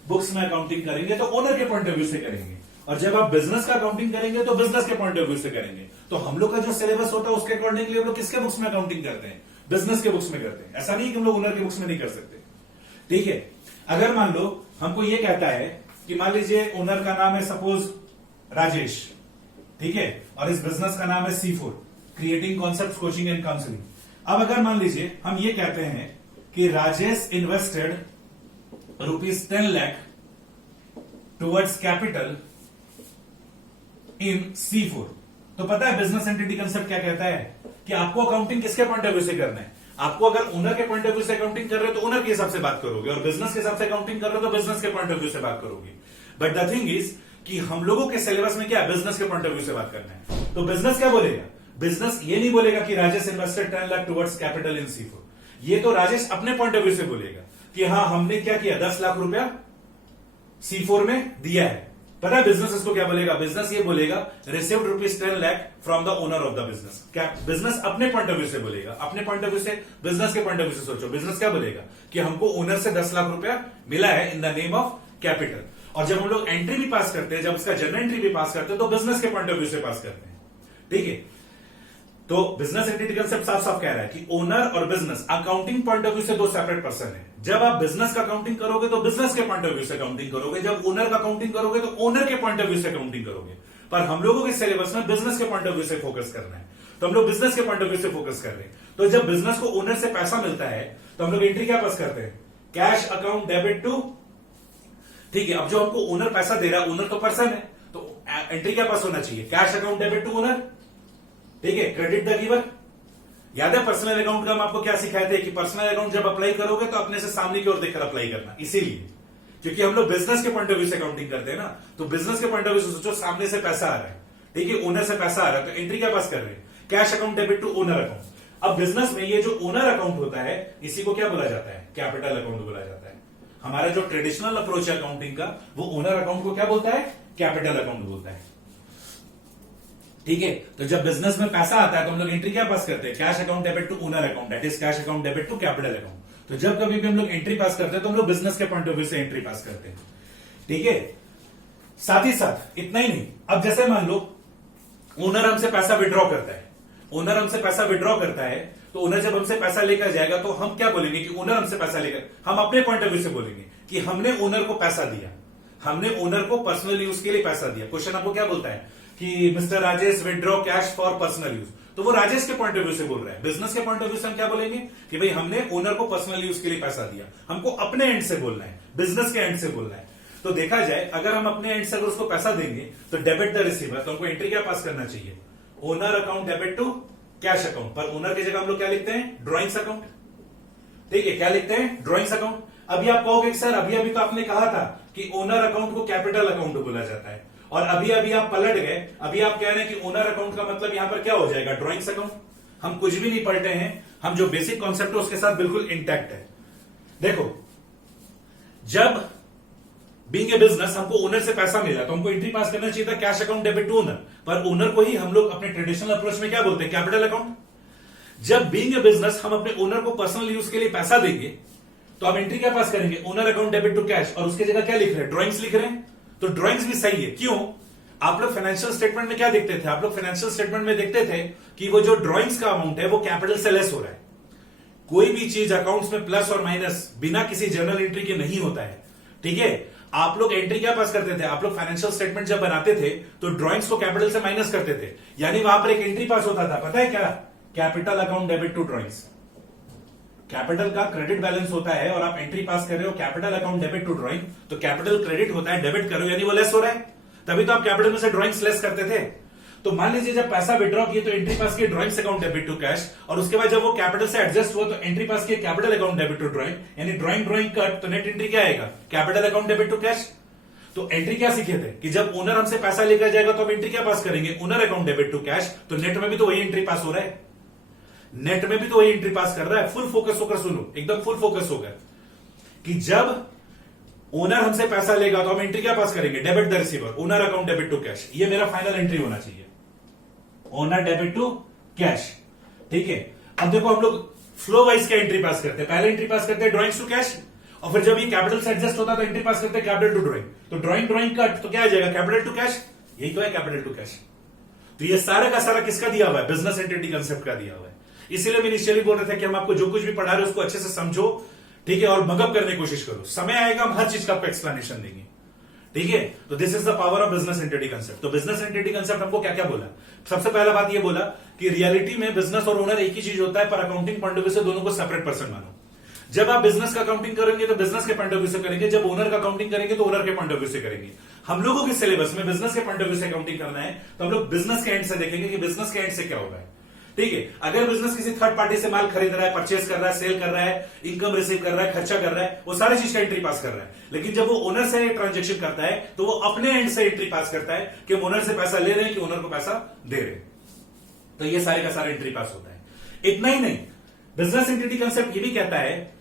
बुक्स में अकाउंटिंग करेंगे तो ओनर के पॉइंट ऑफ व्यू से करेंगे, और जब आप बिजनेस का अकाउंटिंग करेंगे तो बिजनेस के पॉइंट ऑफ व्यू से करेंगे। तो हम लोग का जो सिलेबस होता है उसके अकॉर्डिंगली हम लोग किसके बुक्स में अकाउंटिंग करते हैं? बिजनेस के बुक्स में करते हैं। ऐसा नहीं कि हम लोग ओनर के बुक्स में नहीं कर सकते। ठीक है, अगर मान लो हमको ये कहता है कि मान लीजिए ओनर का नाम है सपोज राजेश, ठीक है, और इस बिजनेस का नाम है C4 creating concept coaching and counselling. अब अगर मान लीजिए हम ये कहते हैं कि Rajesh invested ₹10 lakh towards capital in C4, तो पता है बिजनेस एंटिटी कंसेप्ट क्या कहता है कि आपको अकाउंटिंग किसके पॉइंट ऑफ व्यू से करना है। आपको अगर ओनर के पॉइंट ऑफ व्यू से अकाउंटिंग कर रहे हो तो ओनर के हिसाब से बात करोगे, और बिजनेस के हिसाब से अकाउंटिंग कर रहे हो तो बिजनेस के पॉइंट ऑफ व्यू से बात करोगे। बट द थिंग इज कि हम लोगों के सिलेबस में क्या बिजनेस के पॉइंट ऑफ व्यू से बात करना है। तो बिजनेस क्या बोलेगा? बिजनेस ये नहीं बोलेगा कि Rajesh invested 10 lakh towards capital in C4। ये तो राजेश अपने पॉइंट ऑफ व्यू से बोलेगा कि हाँ हमने क्या किया, 10 लाख रुपया C4 में दिया है। पता है बिजनेस इसको क्या बोलेगा? बिजनेस ये बोलेगा received ₹10 lakh from the owner of the business. क्या बिजनेस अपने पॉइंट ऑफ व्यू से बोलेगा, अपने पॉइंट ऑफ व्यू से, बिजनेस के पॉइंट ऑफ व्यू से सोचो। बिजनेस क्या बोलेगा कि हमको ओनर से 10 लाख रुपया मिला है in the name of capital. और जब हम लोग एंट्री भी पास करते हैं, जब उसका जर्नल एंट्री भी पास करते हैं तो बिजनेस के पॉइंट ऑफ व्यू से पास करते हैं। ठीक है, तो बिजनेस एंटिटी कंसेप्ट साफ साफ कह रहा है कि ओनर और business accounting point of view से दो सेपरेट पर्सन है। जब आप बिजनेस का अकाउंटिंग करोगे तो बिजनेस के पॉइंट ऑफ व्यू से अकाउंटिंग करोगे, जब ओनर का अकाउंटिंग करोगे तो ओनर के पॉइंट ऑफ व्यू से अकाउंटिंग करोगे। पर हम लोगों के सिलेबस में बिजनेस के पॉइंट ऑफ व्यू से फोकस करना है, तो हम लोग बिजनेस के पॉइंट ऑफ व्यू से फोकस कर रहे हैं। तो जब बिजनेस को ओनर से पैसा मिलता है तो हम लोग एंट्री क्या पास करते हैं? Cash account debit to. ठीक है, अब जो हमको ओनर पैसा दे रहा है, ओनर तो पर्सन है, तो एंट्री क्या पास होना चाहिए? Cash account debit to owner. ठीक है, क्रेडिट द गिवर। याद है पर्सनल अकाउंट का हम आपको क्या सिखाए थे कि पर्सनल अकाउंट जब अप्लाई करोगे तो अपने से सामने की ओर देखकर अप्लाई करना, इसीलिए क्योंकि हम लोग बिजनेस के पॉइंट ऑफ व्यू से अकाउंटिंग करते हैं ना। तो बिजनेस के पॉइंट ऑफ व्यू से सोचो, सामने से पैसा आ रहा है, ठीक है, ओनर से पैसा आ रहा है, तो एंट्री क्या पास कर रहे हैं? Cash account debit to owner account. अब बिजनेस में ये जो ओनर अकाउंट होता है इसी को क्या बोला जाता है? कैपिटल अकाउंट बोला जाता है। हमारा जो ट्रेडिशनल अप्रोच है अकाउंटिंग का, वो ओनर अकाउंट को क्या बोलता है? कैपिटल अकाउंट बोलता है। ठीक है, तो जब बिजनेस में पैसा आता है तो हम लोग एंट्री क्या पास करते हैं? Cash account debit to owner account, that is cash account debit to capital account. तो जब कभी भी हम लोग एंट्री पास करते हैं तो हम लोग बिजनेस के पॉइंट ऑफ व्यू से एंट्री पास करते हैं। ठीक है, साथ ही साथ इतना ही नहीं, अब जैसे मान लो ओनर हमसे पैसा विड्रॉ करता है, ओनर हमसे पैसा विड्रॉ करता है, तो ओनर जब हमसे पैसा लेकर जाएगा तो हम क्या बोलेंगे कि ओनर हमसे पैसा लेकर, हम अपने पॉइंट ऑफ व्यू से बोलेंगे कि हमने ओनर को पैसा दिया, हमने ओनर को पर्सनल यूज के लिए पैसा दिया। क्वेश्चन आपको क्या बोलता है कि mister Rajesh withdraw cash for personal use, तो वो राजेश के पॉइंट ऑफ व्यू से बोल रहा है। बिजनेस के पॉइंट ऑफ व्यू से हम क्या बोलेंगे कि भाई हमने ओनर को पर्सनल यूज के लिए पैसा दिया, हमको अपने एंड से बोलना है, बिजनेस के एंड से बोलना है। तो देखा जाए अगर हम अपने एंड से अगर उसको पैसा देंगे तो डेबिट द रिसीवर, तो हमको एंट्री क्या पास करना चाहिए? Owner account debit to cash account. पर ओनर की जगह हम लोग क्या लिखते हैं? Drawings account. ठीक है, क्या लिखते हैं? Drawings account. अभी आप कहोगे सर अभी तो आपने कहा था कि ओनर अकाउंट को कैपिटल अकाउंट बोला जाता है, और अभी आप पलट गए, अभी आप कह रहे हैं कि ओनर अकाउंट का मतलब यहां पर क्या हो जाएगा? Drawings account. हम कुछ भी नहीं पढ़ते हैं, हम जो बेसिक कॉन्सेप्ट है उसके साथ बिल्कुल इंटैक्ट है। देखो, जब बीइंग ए बिजनेस हमको ओनर से पैसा मिला तो हमको एंट्री पास करना चाहिए था cash account debit to owner, पर ओनर को ही हम लोग अपने ट्रेडिशनल अप्रोच में क्या बोलते हैं? Capital account. जब बीइंग ए बिजनेस हम अपने ओनर को पर्सनल यूज के लिए पैसा देंगे तो हम एंट्री क्या पास करेंगे? Owner account debit to cash, और उसकी जगह क्या लिख रहे हैं? ड्रॉइंग्स लिख रहे हैं। तो ड्रॉइंग्स भी सही है। क्यों? आप लोग फाइनेंशियल स्टेटमेंट में क्या देखते थे? आप लोग फाइनेंशियल स्टेटमेंट में देखते थे कि वो जो ड्रॉइंग्स का अमाउंट है वो कैपिटल से लेस हो रहा है। कोई भी चीज अकाउंट्स में प्लस और माइनस बिना किसी जर्नल एंट्री के नहीं होता है। ठीक है, आप लोग एंट्री क्या पास करते थे? आप लोग फाइनेंशियल स्टेटमेंट जब बनाते थे तो ड्रॉइंग्स को कैपिटल से माइनस करते थे, यानी वहां पर एक एंट्री पास होता था, पता है क्या? Capital account debit to drawings. Capital का क्रेडिट बैलेंस होता है और आप एंट्री पास कर रहे हो capital account debit to drawing, तो कैपिटल क्रेडिट होता है, डेबिट करो यानी वो लेस हो रहा है, तभी तो आप कैपिटल में से ड्रॉइंग्स लेस करते थे। तो मान लीजिए जब पैसा विड्रॉ किए तो एंट्री पास किए drawings account debit to cash, और उसके बाद जब वो कैपिटल से एडजस्ट हुआ तो एंट्री पास किए capital account debit to drawing, यानी ड्रॉइंग कट, तो नेट एंट्री क्या आएगा? Capital account debit to cash. तो एंट्री क्या सीखे थे कि जब ओनर हमसे पैसा लेकर जाएगा तो हम एंट्री क्या पास करेंगे? Owner account debit to cash. तो नेट में भी तो वही एंट्री पास हो रहा है, नेट में भी तो वही एंट्री पास कर रहा है। फुल फोकस होकर सुनो, एकदम फुल फोकस होकर कि जब ओनर हमसे पैसा लेगा तो हम एंट्री क्या पास करेंगे? Debit the receiver, owner account debit to cash. ये मेरा फाइनल एंट्री होना चाहिए, ओनर डेबिट टू कैश। ठीक है, अब देखो हम लोग फ्लो वाइज क्या एंट्री पास करते हैं, पहले एंट्री पास करते हैं ड्रॉइंग्स टू कैश, और फिर जब ये कैपिटल से एडजस्ट होता है तो एंट्री पास करते हैं कैपिटल टू ड्रॉइंग। तो ड्रॉइंग कट, तो क्या आ जाएगा, कैपिटल टू कैश, यही तो है कैपिटल टू कैश। तो ये सारा का सारा किसका दिया हुआ है, बिजनेस एंटिटी कंसेप्ट का दिया हुआ है। इसीलिए मैं इनिशियली बोल रहे थे कि हम आपको जो कुछ भी पढ़ा रहे हैं उसको अच्छे से समझो, ठीक है, और मगअप करने की कोशिश करो। समय आएगा हम हर चीज का आपको एक्सप्लेनेशन देंगे, ठीक है। तो this is the power of business entity concept. तो बिजनेस एंटिटी कंसेप्ट हमको क्या क्या बोला, सबसे पहला बात ये बोला कि रियलिटी में बिजनेस और ओनर एक ही चीज होता है, पर अकाउंटिंग पॉइंट ऑफ व्यू से दोनों को सेपरेट पर्सन मानो। जब आप बिजनेस का अकाउंटिंग करेंगे तो बिजनेस के पॉइंट ऑफ व्यू से करेंगे, जब ओनर का अकाउंटिंग करेंगे तो ओनर के पॉइंट ऑफ व्यू से करेंगे। हम लोगों के सिलेबस में बिजनेस के पॉइंट ऑफ व्यू से अकाउंटिंग करना है, तो हम लोग बिजनेस के एंड से देखेंगे कि बिजनेस के एंड से क्या होगा, ठीक है। अगर बिजनेस किसी थर्ड पार्टी से माल खरीद रहा है, परचेज कर रहा है, सेल कर रहा है, इनकम रिसीव कर रहा है, खर्चा कर रहा है, वो सारी चीज का एंट्री पास कर रहा है। लेकिन जब वो ओनर से ट्रांजेक्शन करता है तो वो अपने एंड से एंट्री पास करता है कि हम ओनर से पैसा ले रहे हैं कि ओनर को पैसा दे रहे हैं। तो ये सारे का सारा एंट्री पास होता है। इतना ही नहीं, बिजनेस एंटिटी कंसेप्ट ये भी कहता है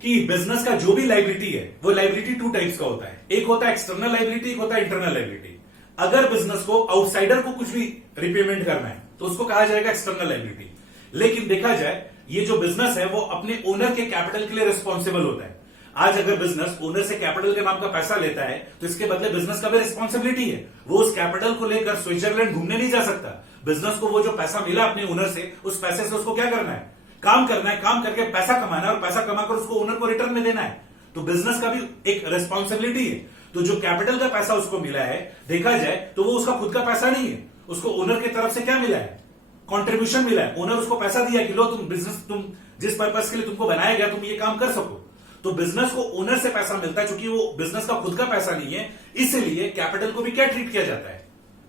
कि बिजनेस का जो भी लाइबिलिटी है वो लाइबिलिटी टू टाइप्स का होता है, एक होता है एक्सटर्नल लाइबिलिटी, एक होता है इंटरनल लाइबिलिटी। अगर बिजनेस को आउटसाइडर को कुछ भी रिपेमेंट करना है तो उसको कहा जाएगा एक्सटर्नल लाइबिलिटी। लेकिन देखा जाए ये जो बिजनेस है वो अपने ओनर के कैपिटल के लिए रिस्पॉन्सिबल होता है। आज अगर बिजनेस ओनर से कैपिटल के नाम का पैसा लेता है तो इसके बदले बिजनेस का भी रिस्पॉन्सिबिलिटी है, वो उस कैपिटल को लेकर स्विट्जरलैंड घूमने नहीं जा सकता। बिजनेस को वो जो पैसा मिला अपने ओनर से, उस पैसे से उसको क्या करना है, काम करना है, काम करके पैसा कमाना है और पैसा कमाकर उसको ओनर को रिटर्न में देना है। तो बिजनेस का भी एक रिस्पॉन्सिबिलिटी है। तो जो कैपिटल का पैसा उसको मिला है, देखा जाए तो वो उसका खुद का पैसा नहीं है, उसको ओनर की तरफ से क्या मिला है, कंट्रीब्यूशन मिला है। ओनर उसको पैसा दिया कि लो तुम बिजनेस, तुम जिस पर्पस के लिए तुमको बनाया गया तुम ये काम कर सको। तो बिजनेस को ओनर से पैसा मिलता है, क्योंकि वो बिजनेस का खुद का पैसा नहीं है, इसलिए कैपिटल को भी क्या ट्रीट किया जाता है,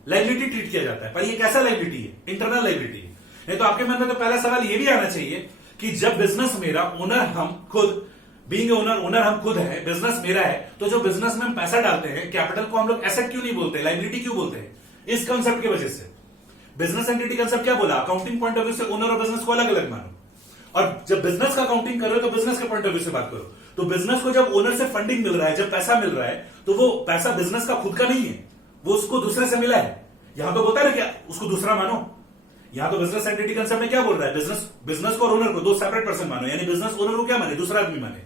लाइबिलिटी ट्रीट किया जाता है। पर ये कैसा लाइबिलिटी है, इंटरनल लाइबिलिटी है। नहीं तो आपके मन में तो पहला सवाल ये भी आना चाहिए कि जब बिजनेस मेरा, ओनर हम खुद, बीइंग ओनर हम खुद है, बिजनेस मेरा है, तो जो बिजनेस में हम पैसा डालते हैं कैपिटल को हम लोग एसेट क्यों नहीं बोलते, लाइबिलिटी क्यों बोलते हैं, इस कंसेप्ट की वजह से। बिजनेस एंटिटी कंसेप्ट क्या बोला, अकाउंटिंग पॉइंट ऑफ व्यू से ओनर और बिजनेस को अलग अलग मानो, और जब बिजनेस का अकाउंटिंग कर रहे हो तो बिजनेस के पॉइंट ऑफ व्यू से बात करो। तो बिजनेस को जब ओनर से फंडिंग मिल रहा है, जब पैसा मिल रहा है, तो वो पैसा बिजनेस का खुद का नहीं है, वो उसको दूसरे से मिला है। यहां तो होता है क्या, उसको दूसरा मानो। यहां तो बिजनेस एंटिटी कंसेप्ट में क्या बोल रहा है, बिजनेस को और ओनर को दो सेपरेट पर्सन मानो, यानी बिजनेस ओनर को क्या माने, दूसरा आदमी माने।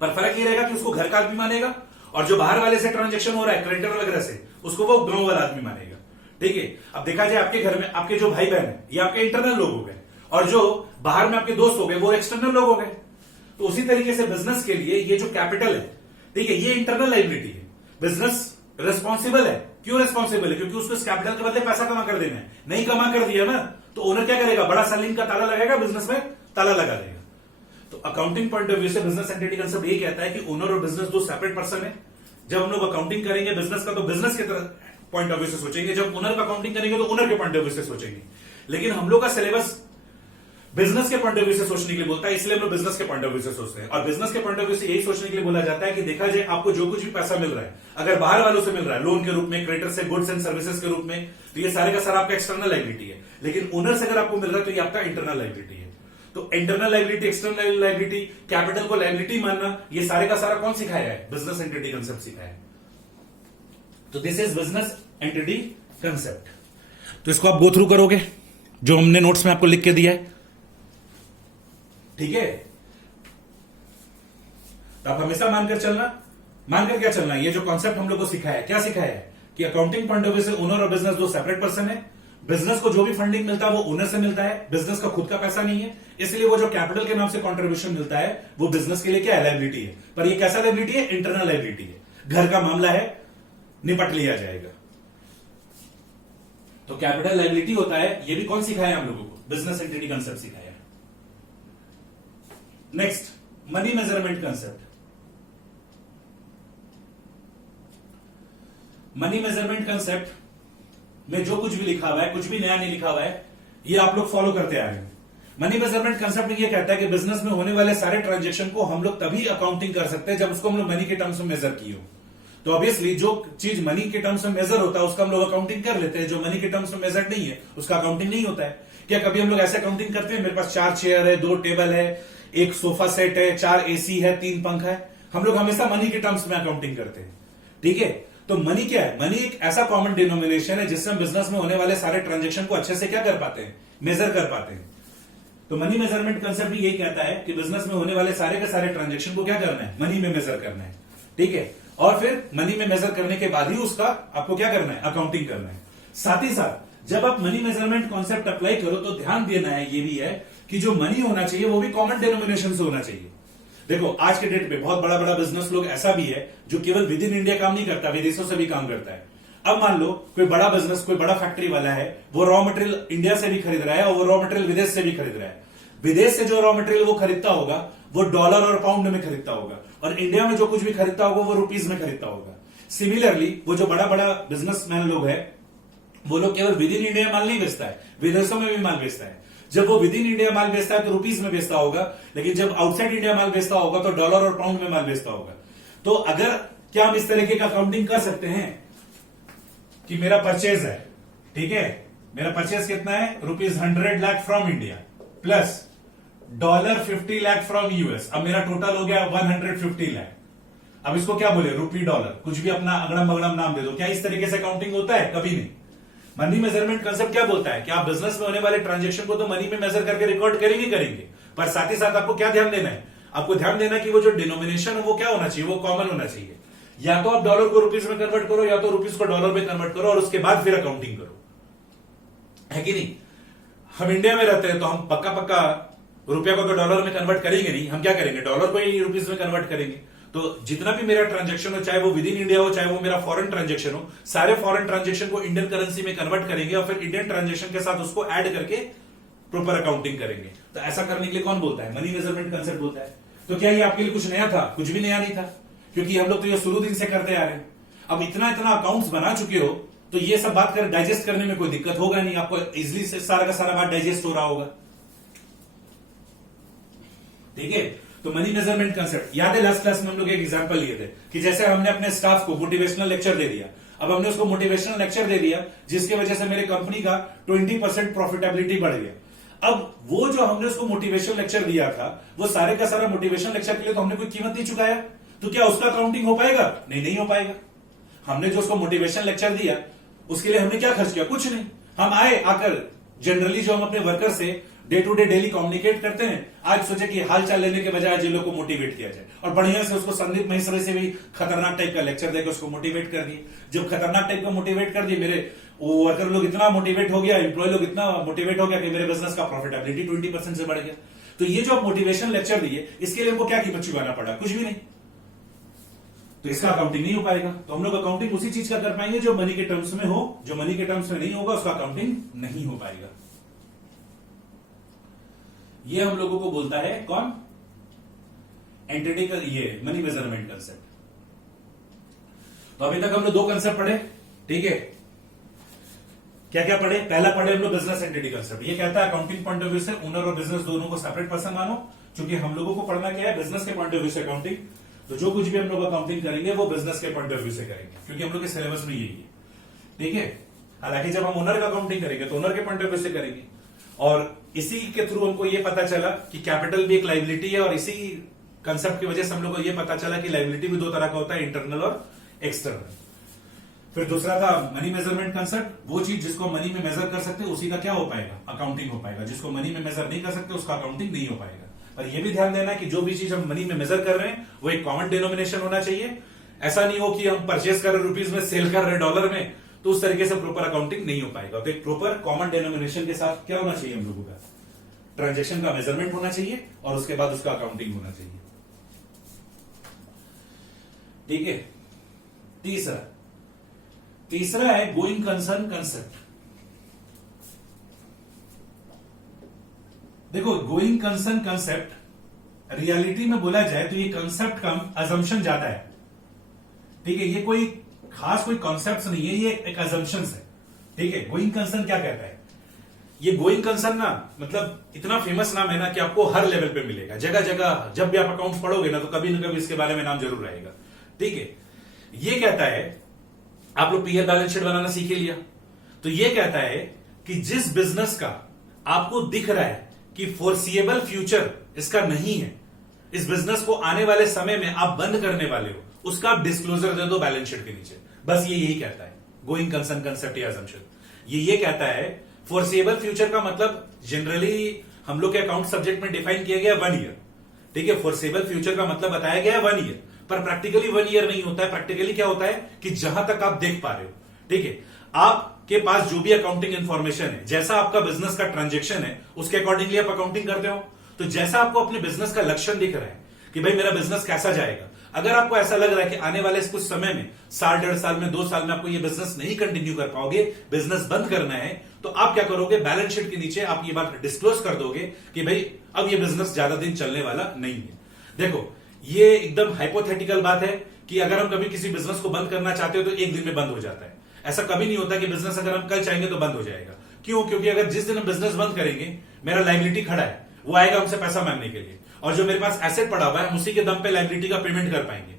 पर फर्क ये रहेगा कि उसको घर का आदमी मानेगा, और जो बाहर वाले से ट्रांजेक्शन हो रहा है क्रेडिटर वगैरह से, उसको वो गांव वाला आदमी मानेगा, ठीक है। अब देखा जाए आपके घर में आपके जो भाई बहन है ये आपके इंटरनल लोग हो गए, और जो बाहर में आपके दोस्त हो गए वो एक्सटर्नल लोग हो गए। तो उसी तरीके से बिजनेस के लिए ये जो कैपिटल है, ठीक है, ये इंटरनल लाइबिलिटी है। बिजनेस रिस्पॉन्सिबल है, क्यों रिस्पॉन्सिबल है, क्योंकि उसको इस कैपिटल के बदले पैसा कमा कर देना है। नहीं कमा कर दिया ना तो ओनर क्या करेगा, बड़ा सलीम का ताला लगाएगा, बिजनेस में ताला लगा देगा। तो अकाउंटिंग पॉइंट ऑफ व्यू से बिजनेस एंटिटी कंसेप्ट ये कहता है कि ओनर और बिजनेस दो सेपरेट पर्सन है। जब हम लोग अकाउंटिंग करेंगे बिजनेस का तो बिजनेस के तरह पॉइंट ऑफ व्यू से सोचेंगे, जब ओनर का अकाउंटिंग करेंगे तो ओनर के पॉइंट ऑफ व्यू से सोचेंगे। लेकिन हम लोग का सिलेबस बिजनेस के पॉइंट ऑफ व्यू से सोचने के लिए बोलता है, इसलिए हम लोग बिजनेस के पॉइंट ऑफ व्यू से सोचते हैं। और बिजनेस के पॉइंट ऑफ व्यू से यही सोचने के लिए बोला जाता है कि देखा जाए आपको जो कुछ भी पैसा मिल रहा है, अगर बाहर वालों से मिल रहा है लोन के रूप में, क्रेडिटर से गुड्स एंड सर्विसेज के रूप में, तो ये सारे का सारा आपका एक्सटर्नल लाइबिलिटी है। लेकिन ओनर से अगर आपको मिल रहा है तो ये आपका इंटरनल लाइबिलिटी है। तो internal liability, external liability, capital को लाइबिलिटी मानना, ये सारे का सारा कौन सिखाया है, बिजनेस एंटिटी कंसेप्ट सिखाया है। तो this is business entity concept. तो इसको आप गो थ्रू करोगे जो हमने नोट्स में आपको लिख के दिया है, ठीक है। तो आप हमेशा मानकर चलना, मानकर क्या चलना, ये जो कॉन्सेप्ट हम लोग को सिखाया है, क्या सिखाया है कि अकाउंटिंग पॉइंट ऑफ व्यू से ओनर और बिजनेस दो सेपरेट पर्सन है। बिजनेस को जो भी फंडिंग मिलता है वो ओनर से मिलता है, बिजनेस का खुद का पैसा नहीं है, इसलिए वो जो कैपिटल के नाम से कंट्रीब्यूशन मिलता है वो बिजनेस के लिए क्या है, लाइबिलिटी है। पर ये कैसा लाइबिलिटी है, इंटरनल लाइबिलिटी है। घर का मामला है, निपट लिया जाएगा। तो कैपिटल लाइबिलिटी होता है, ये भी कौन सिखाया हम लोगों को, बिजनेस एंटिटी कंसेप्ट सिखाया। Next, money measurement concept. Money measurement concept में जो कुछ भी लिखा हुआ है, कुछ भी नया नहीं लिखा हुआ है, ये आप लोग फॉलो करते आ रहे हैं। मनी मेजरमेंट कंसेप्ट में ये कहता है कि बिजनेस में होने वाले सारे ट्रांजेक्शन को हम लोग तभी अकाउंटिंग कर सकते हैं जब उसको हम लोग मनी के टर्म्स में मेजर किए हो। तो ऑब्वियसली जो चीज मनी के टर्म्स में मेजर होता है उसका हम लोग अकाउंटिंग कर लेते हैं, जो मनी के टर्म्स में मेजर नहीं है उसका अकाउंटिंग नहीं होता है। क्या कभी हम लोग ऐसे अकाउंटिंग करते हैं, मेरे पास 4 चेयर है, 2 टेबल है, एक सोफा सेट है, 4 एसी है, 3 पंखा है, हम लोग हमेशा मनी के टर्म्स में अकाउंटिंग करते हैं, ठीक है। तो मनी क्या है, मनी एक ऐसा कॉमन डिनोमिनेशन है जिससे हम बिजनेस में होने वाले सारे ट्रांजेक्शन को अच्छे से क्या कर पाते हैं, मेजर कर पाते हैं। तो मनी मेजरमेंट कंसेप्ट भी यही कहता है कि बिजनेस में होने वाले सारे के सारे ट्रांजेक्शन को क्या करना है, मनी में मेजर करना है। ठीक है, और फिर मनी में मेजर करने के बाद ही उसका आपको क्या करना है, अकाउंटिंग करना है। साथ ही साथ जब आप मनी मेजरमेंट कॉन्सेप्ट अप्लाई करो तो ध्यान देना है ये भी है कि जो मनी होना चाहिए वो भी कॉमन डिनोमिनेशन से होना चाहिए। देखो आज के डेट पे बहुत बड़ा बड़ा बिजनेस लोग ऐसा भी है जो केवल विद इन इंडिया काम नहीं करता, विदेशों से भी काम करता है। अब मान लो कोई बड़ा बिजनेस, कोई बड़ा फैक्ट्री वाला है, वो रॉ मटेरियल इंडिया से भी खरीद रहा है और वो रॉ मटेरियल विदेश से भी खरीद रहा है। विदेश से जो रॉ मटेरियल वो खरीदता होगा वो डॉलर और पाउंड में खरीदता होगा, और इंडिया में जो कुछ भी खरीदता होगा वो रुपीज में खरीदता होगा। सिमिलरली वो जो बड़ा बड़ा बिजनेसमैन लोग है वो लोग केवल विद इन इंडिया माल नहीं बेचता है, विदेशों में भी माल बेचता है। जब वो विद इन इंडिया माल बेचता है तो रुपीज में बेचता होगा, लेकिन जब आउटसाइड इंडिया माल बेचता होगा तो डॉलर और पाउंड में माल बेचता होगा। तो अगर क्या हम इस तरीके का अकाउंटिंग कर सकते हैं कि मेरा परचेज है, ठीक है, मेरा परचेज कितना है, ₹100 lakh from India plus $50 lakh from US. अब मेरा टोटल हो गया 150 लाख। अब इसको क्या बोले, रुपी डॉलर, कुछ भी अपना अगड़म बगड़म नाम दे दो। क्या इस तरीके से अकाउंटिंग होता है? कभी नहीं। मनी मेजरमेंट कंसेप्ट क्या बोलता है कि आप बिजनेस में होने वाले ट्रांजेक्शन को तो मनी में मेजर करके रिकॉर्ड करेंगे, पर साथ ही साथ आपको क्या ध्यान देना है, आपको ध्यान देना कि वो जो डिनोमिनेशन है वो क्या होना चाहिए, वो कॉमन होना चाहिए। या तो आप डॉलर को रुपीज में कन्वर्ट करो या तो रुपीज को डॉलर में कन्वर्ट करो और उसके बाद फिर अकाउंटिंग करो, है कि नहीं। हम इंडिया में रहते हैं तो हम पक्का रुपया को तो डॉलर में कन्वर्ट करेंगे नहीं, हम क्या करेंगे, डॉलर को ही रुपीज में कन्वर्ट करेंगे। तो जितना भी मेरा ट्रांजैक्शन हो, चाहे वो विद इन इंडिया हो चाहे वो मेरा फॉरेन ट्रांजैक्शन हो, सारे फॉरेन ट्रांजैक्शन को इंडियन करेंसी में कन्वर्ट करेंगे और फिर इंडियन ट्रांजैक्शन के साथ उसको ऐड करके प्रॉपर अकाउंटिंग करेंगे। तो ऐसा करने के लिए कौन बोलता है, मनी मेजरमेंट कंसेप्ट बोलता है। तो क्या ये आपके लिए कुछ नया था? कुछ भी नया नहीं था, क्योंकि हम लोग तो ये शुरू दिन से करते आ रहे हैं। अब इतना अकाउंट्स बना चुके हो तो ये सब बात कर डाइजेस्ट करने में कोई दिक्कत होगा नहीं, आपको इजिली से सारा का सारा बात डाइजेस्ट हो रहा होगा। ठीक है, तो मनी मेजरमेंट कंसेप्ट याद है, लास्ट क्लास में हम लोग एक एग्जांपल लिए थे कि जैसे हमने अपने स्टाफ को मोटिवेशनल लेक्चर दे दिया। अब हमने उसको मोटिवेशनल लेक्चर दे दिया जिसकी वजह से मेरे कंपनी का 20% प्रॉफिटेबिलिटी बढ़ गया। अब वो जो हमने उसको मोटिवेशनल लेक्चर दिया था वो सारे का सारा मोटिवेशनल लेक्चर के लिए तो हमने कोई कीमत नहीं चुकाया, तो क्या उसका अकाउंटिंग हो पाएगा? नहीं हो पाएगा। हमने जो उसको मोटिवेशनल लेक्चर दिया उसके लिए हमने क्या खर्च किया? कुछ नहीं। हम आए, आकर जनरली जो हम अपने वर्कर से day to day daily communicate करते हैं, आज सोचे कि हालचाल लेने के बजाय जिन लोग को मोटिवेट किया जाए, और बढ़िया से उसको संदीप महेश्वरी से भी खतरनाक टाइप का लेक्चर देकर उसको मोटिवेट कर दिए। जब खतरनाक टाइप का मोटिवेट कर दिए, मेरे वर्कर लोग इतना मोटिवेट हो गया, एम्प्लॉय लोग इतना मोटिवेट हो गया कि मेरे बिजनेस का प्रॉफिटेबिलिटी 20% से बढ़ गया। तो ये जो मोटिवेशन लेक्चर दिए इसके लिए हमको क्या कीमत चुकाना पड़ा? कुछ भी नहीं। तो इसका अकाउंटिंग नहीं हो पाएगा। तो हम लोग अकाउंटिंग उसी चीज का कर पाएंगे जो मनी के टर्म्स में हो, जो मनी के टर्म्स में नहीं होगा उसका अकाउंटिंग नहीं हो पाएगा। ये हम लोगों को बोलता है कौन? एंटिटी का ये मनी मेजरमेंट कंसेप्ट। तो अभी तक हम लोग 2 कंसेप्ट पढ़े, ठीक है। क्या क्या पढ़े? पहला पढ़े हम लोग बिजनेस एंटिटी कंसेप्ट। ये कहता है अकाउंटिंग पॉइंट ऑफ व्यू से ओनर और बिजनेस दोनों को सेपरेट पर्सन मानो, क्योंकि हम लोगों को पढ़ना क्या है, बिजनेस के पॉइंट ऑफ व्यू से अकाउंटिंग। तो जो कुछ भी हम लोग अकाउंटिंग करेंगे वो बिजनेस के पॉइंट ऑफ व्यू से करेंगे, क्योंकि हम लोग के सिलेबस में यही है, ठीक है। हालांकि जब हम ओनर का अकाउंटिंग करेंगे तो ओनर के पॉइंट ऑफ व्यू से करेंगे, और इसी के थ्रू हमको ये पता चला कि कैपिटल भी एक लायबिलिटी है, और इसी कंसेप्ट की वजह से हम लोग को ये पता चला कि लायबिलिटी भी 2 तरह का होता है, इंटरनल और एक्सटर्नल। फिर दूसरा था मनी मेजरमेंट कंसेप्ट, वो चीज जिसको मनी में मेजर कर सकते उसी का क्या हो पाएगा, अकाउंटिंग हो पाएगा। जिसको मनी में मेजर नहीं कर सकते उसका अकाउंटिंग नहीं हो पाएगा। पर यह भी ध्यान देना कि जो भी चीज हम मनी में मेजर कर रहे हैं वो एक कॉमन डिनोमिनेशन होना चाहिए। ऐसा नहीं हो कि हम परचेज कर रहे रुपीज में, सेल कर रहे डॉलर में, तो उस तरीके से प्रॉपर अकाउंटिंग नहीं हो पाएगा। तो एक प्रॉपर कॉमन डिनोमिनेशन के साथ क्या होना चाहिए, हम लोगों का ट्रांजेक्शन का मेजरमेंट होना चाहिए और उसके बाद उसका अकाउंटिंग होना चाहिए, ठीक है। तीसरा है गोइंग कंसर्न कंसेप्ट। देखो, गोइंग कंसर्न कंसेप्ट रियलिटी में बोला जाए तो ये कंसेप्ट कम अजम्पशन ज्यादा है, ठीक है। ये कोई खास कोई कॉन्सेप्ट नहीं है, ये एक अजम्पशंस है, ठीक है। गोइंग कंसर्न क्या कहता है? ये गोइंग कंसर्न ना मतलब इतना फेमस नाम है ना कि आपको हर लेवल पे मिलेगा, जगह जगह जब भी आप अकाउंट्स पढ़ोगे ना तो कभी ना कभी इसके बारे में नाम जरूर रहेगा, ठीक है। ये कहता है, आप लोग पीएल बैलेंस शीट बनाना सीख लिया, तो ये कहता है कि जिस बिजनेस का आपको दिख रहा है कि फोर्सिएबल फ्यूचर इसका नहीं है, इस बिजनेस को आने वाले समय में आप बंद करने वाले हो, उसका आप डिस्क्लोजर दे दो बैलेंस शीट के नीचे। बस ये यही कहता है गोइंग कंसर्न कंसेप्ट या असम्पशन। ये कहता है फोर्सिएबल फ्यूचर का मतलब जनरली हम लोग के अकाउंट सब्जेक्ट में डिफाइन किया गया 1 ईयर। ठीक है, फोरसेबल फ्यूचर का मतलब बताया गया है 1 ईयर, पर प्रैक्टिकली 1 ईयर नहीं होता है। प्रैक्टिकली क्या होता है कि जहां तक आप देख पा रहे हो, ठीक है, आपके पास जो भी अकाउंटिंग इंफॉर्मेशन है, जैसा आपका बिजनेस का ट्रांजेक्शन है, उसके अकॉर्डिंगली आप अकाउंटिंग करते हो। तो जैसा आपको अपने बिजनेस का लक्षण दिख रहा है कि भाई मेरा बिजनेस कैसा जाएगा, अगर आपको ऐसा लग रहा है कि आने वाले कुछ समय में, साल, 1.5 साल में, 2 साल में आपको ये बिजनेस नहीं कंटिन्यू कर पाओगे, बिजनेस बंद करना है, तो आप क्या करोगे, बैलेंस शीट के नीचे आप ये बात डिस्क्लोज कर दोगे कि भाई अब ये बिजनेस ज्यादा दिन चलने वाला नहीं है। देखो, ये एकदम हाइपोथेटिकल बात है कि अगर हम कभी किसी बिजनेस को बंद करना चाहते हो तो एक दिन में बंद हो जाता है। ऐसा कभी नहीं होता कि बिजनेस अगर हम कल चाहेंगे तो बंद हो जाएगा। क्यों? क्योंकि अगर जिस दिन हम बिजनेस बंद करेंगे, मेरा लायबिलिटी खड़ा है, वो आएगा हमसे पैसा मांगने के लिए, और जो मेरे पास एसेट पड़ा हुआ है, हम उसी के दम पे लायबिलिटी का पेमेंट कर पाएंगे।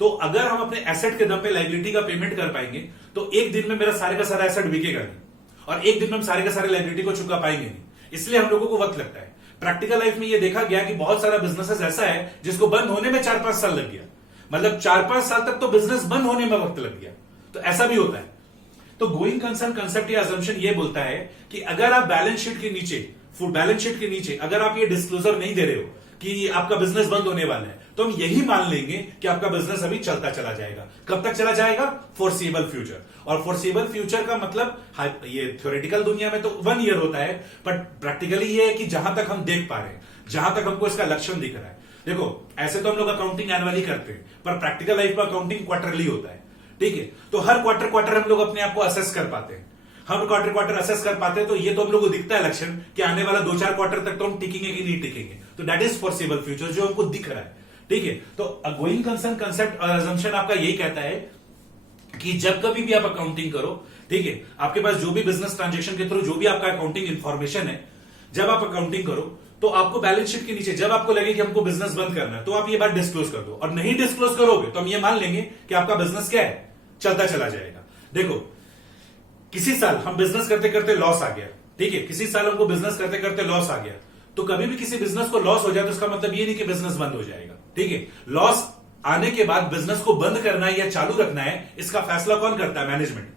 तो अगर हम अपने एसेट के दम पे लायबिलिटी का पेमेंट कर पाएंगे तो एक दिन में मेरा सारे का सारा एसेट बिकेगा नहीं, और एक दिन में हम सारे का सारे लायबिलिटी को चुका पाएंगे नहीं। इसलिए हम लोगों को वक्त लगता है। प्रैक्टिकल लाइफ में ये देखा गया कि बहुत सारा बिजनेस ऐसा है जिसको बंद होने में 4-5 साल लग गया, मतलब 4-5 साल तक तो बिजनेस बंद होने में वक्त लग गया। तो ऐसा भी होता है। तो गोइंग कंसर्न कंसेप्ट या अजम्पशन ये बोलता है कि अगर आप बैलेंस शीट के नीचे अगर आप ये डिस्क्लोजर नहीं दे रहे हो कि आपका बिजनेस बंद होने वाला है, तो हम यही मान लेंगे कि आपका बिजनेस अभी चलता चला जाएगा। कब तक चला जाएगा? फोरसेबल फ्यूचर। और फोरसेबल फ्यूचर का मतलब ये थ्योरेटिकल दुनिया में तो 1 ईयर होता है, बट प्रैक्टिकली ये है कि जहां तक हम देख पा रहे हैं, जहां तक हमको इसका लक्षण दिख रहा है। देखो, ऐसे तो हम लोग अकाउंटिंग एनुअली करते हैं, पर प्रैक्टिकल लाइफ में अकाउंटिंग क्वार्टरली होता है। ठीक है, तो हर क्वार्टर हम लोग अपने आप को असेस कर पाते हैं। हम क्वार्टर असेस कर पाते हैं, तो ये तो हम लोग को दिखता है लक्षण कि आने वाला 2-4 क्वार्टर तक तो हम टिकेंगे कि नहीं टिकेंगे। तो दैट इज फोरसेबल फ्यूचर, जो हमको दिख रहा है। ठीक है, तो गोइंग कंसर्न कंसेप्ट और अजम्पशन आपका यही कहता है कि जब कभी भी आप अकाउंटिंग करो, ठीक है, आपके पास जो भी बिजनेस ट्रांजेक्शन के थ्रू जो भी आपका अकाउंटिंग इंफॉर्मेशन है, जब आप अकाउंटिंग करो तो आपको बैलेंस शीट के नीचे जब आपको लगे कि हमको बिजनेस बंद करना है, तो आप ये बात डिस्क्लोज कर दो। और नहीं डिस्क्लोज करोगे तो हम ये मान लेंगे कि आपका बिजनेस क्या है, चलता चला जाएगा। देखो, किसी साल हम बिजनेस करते करते लॉस आ गया, ठीक है, किसी साल हमको बिजनेस करते करते लॉस आ गया, तो कभी भी किसी बिजनेस को लॉस हो जाए तो उसका मतलब ये नहीं कि बिजनेस बंद हो जाएगा। ठीक है, लॉस आने के बाद बिजनेस को बंद करना है या चालू रखना है, इसका फैसला कौन करता है? मैनेजमेंट।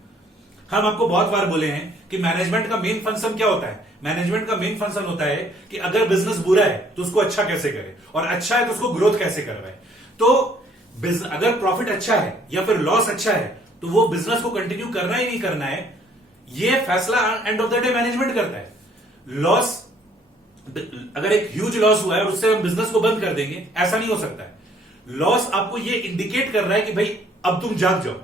हम आपको बहुत बार बोले हैं कि मैनेजमेंट का मेन फंक्शन क्या होता है? मैनेजमेंट का मेन फंक्शन होता है कि अगर बिजनेस बुरा है तो उसको अच्छा कैसे करे, और अच्छा है तो उसको ग्रोथ कैसे करवाए। तो अगर प्रॉफिट अच्छा है या फिर लॉस अच्छा है, तो वो बिजनेस को कंटिन्यू करना ही नहीं करना है, ये फैसला end of the day management करता है। लॉस, अगर एक ह्यूज लॉस हुआ है और उससे हम बिजनेस को बंद कर देंगे, ऐसा नहीं हो सकता है। लॉस आपको ये इंडिकेट कर रहा है कि भाई अब तुम जाग जाओ,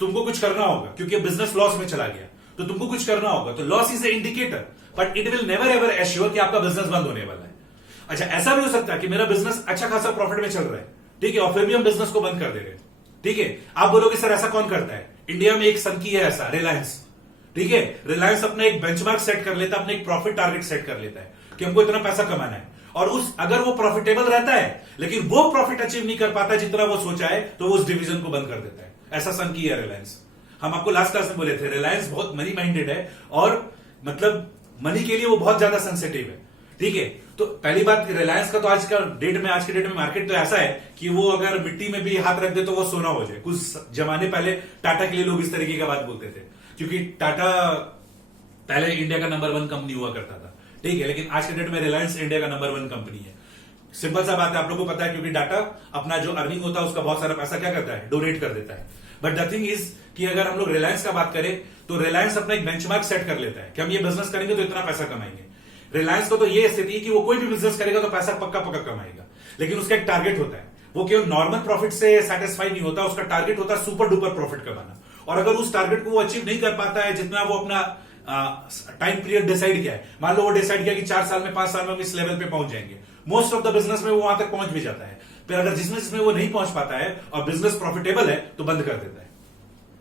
तुमको कुछ करना होगा, क्योंकि बिजनेस लॉस में चला गया तो तुमको कुछ करना होगा। तो loss is a indicator, but it will never ever assure कि आपका बिजनेस बंद होने वाला है। अच्छा, ऐसा भी हो सकता है कि मेरा बिजनेस अच्छा खासा प्रॉफिट में चल रहा है, ठीक है, और फिर भी हम बिजनेस को बंद कर दे रहे हैं। ठीक है, आप बोलोगे सर ऐसा कौन करता है? इंडिया में एक संकी है ऐसा, रिलायंस। ठीक है, रिलायंस अपना एक बेंचमार्क सेट कर लेता है, अपना एक प्रॉफिट टारगेट सेट कर लेता है कि हमको इतना पैसा कमाना है, और अगर वो प्रॉफिटेबल रहता है लेकिन वो प्रॉफिट अचीव नहीं कर पाता जितना वो सोचा है, तो वो उस डिवीजन को बंद कर देता है। ऐसा संकी है रिलायंस। हम आपको लास्ट क्लास में बोले थे, रिलायंस बहुत मनी माइंडेड है, और मतलब मनी के लिए वो बहुत ज्यादा सेंसिटिव है। ठीक है, तो पहली बात, रिलायंस का तो आज के डेट में मार्केट तो ऐसा है कि वो अगर मिट्टी में भी हाथ रख दे तो वो सोना हो जाए। कुछ जमाने पहले टाटा के लिए लोग इस तरीके का बात बोलते थे, क्योंकि टाटा पहले इंडिया का नंबर 1 कंपनी हुआ करता था। ठीक है, लेकिन आज के डेट में रिलायंस इंडिया का नंबर 1 कंपनी है। सिंपल सा बात है, आप लोगों को पता है, क्योंकि टाटा अपना जो अर्निंग होता है उसका बहुत सारा पैसा क्या करता है, डोनेट कर देता है। बट द थिंग इज कि अगर हम लोग रिलायंस का बात करें तो रिलायंस अपना एक बेंचमार्क सेट कर लेता है कि हम ये बिजनेस करेंगे तो इतना पैसा कमाएंगे। रिलायंस को तो ये स्थिति है कि वो कोई भी बिजनेस करेगा तो पैसा पक्का कमाएगा, लेकिन उसका एक टारगेट होता है। वो केवल नॉर्मल प्रॉफिट से सेटिस्फाई नहीं होता, उसका टारगेट होता है सुपर डुपर प्रॉफिट कमाना। और अगर उस टारगेट को वो अचीव नहीं कर पाता है जितना वो अपना टाइम पीरियड डिसाइड किया है, मान लो वो डिसाइड किया कि 4 साल में 5 साल में इस लेवल पे पहुंच जाएंगे, मोस्ट ऑफ द बिजनेस में वो वहां तक पहुंच भी जाता है। फिर अगर जिसमें वो नहीं पहुंच पाता है और बिजनेस प्रॉफिटेबल है तो बंद कर देता है।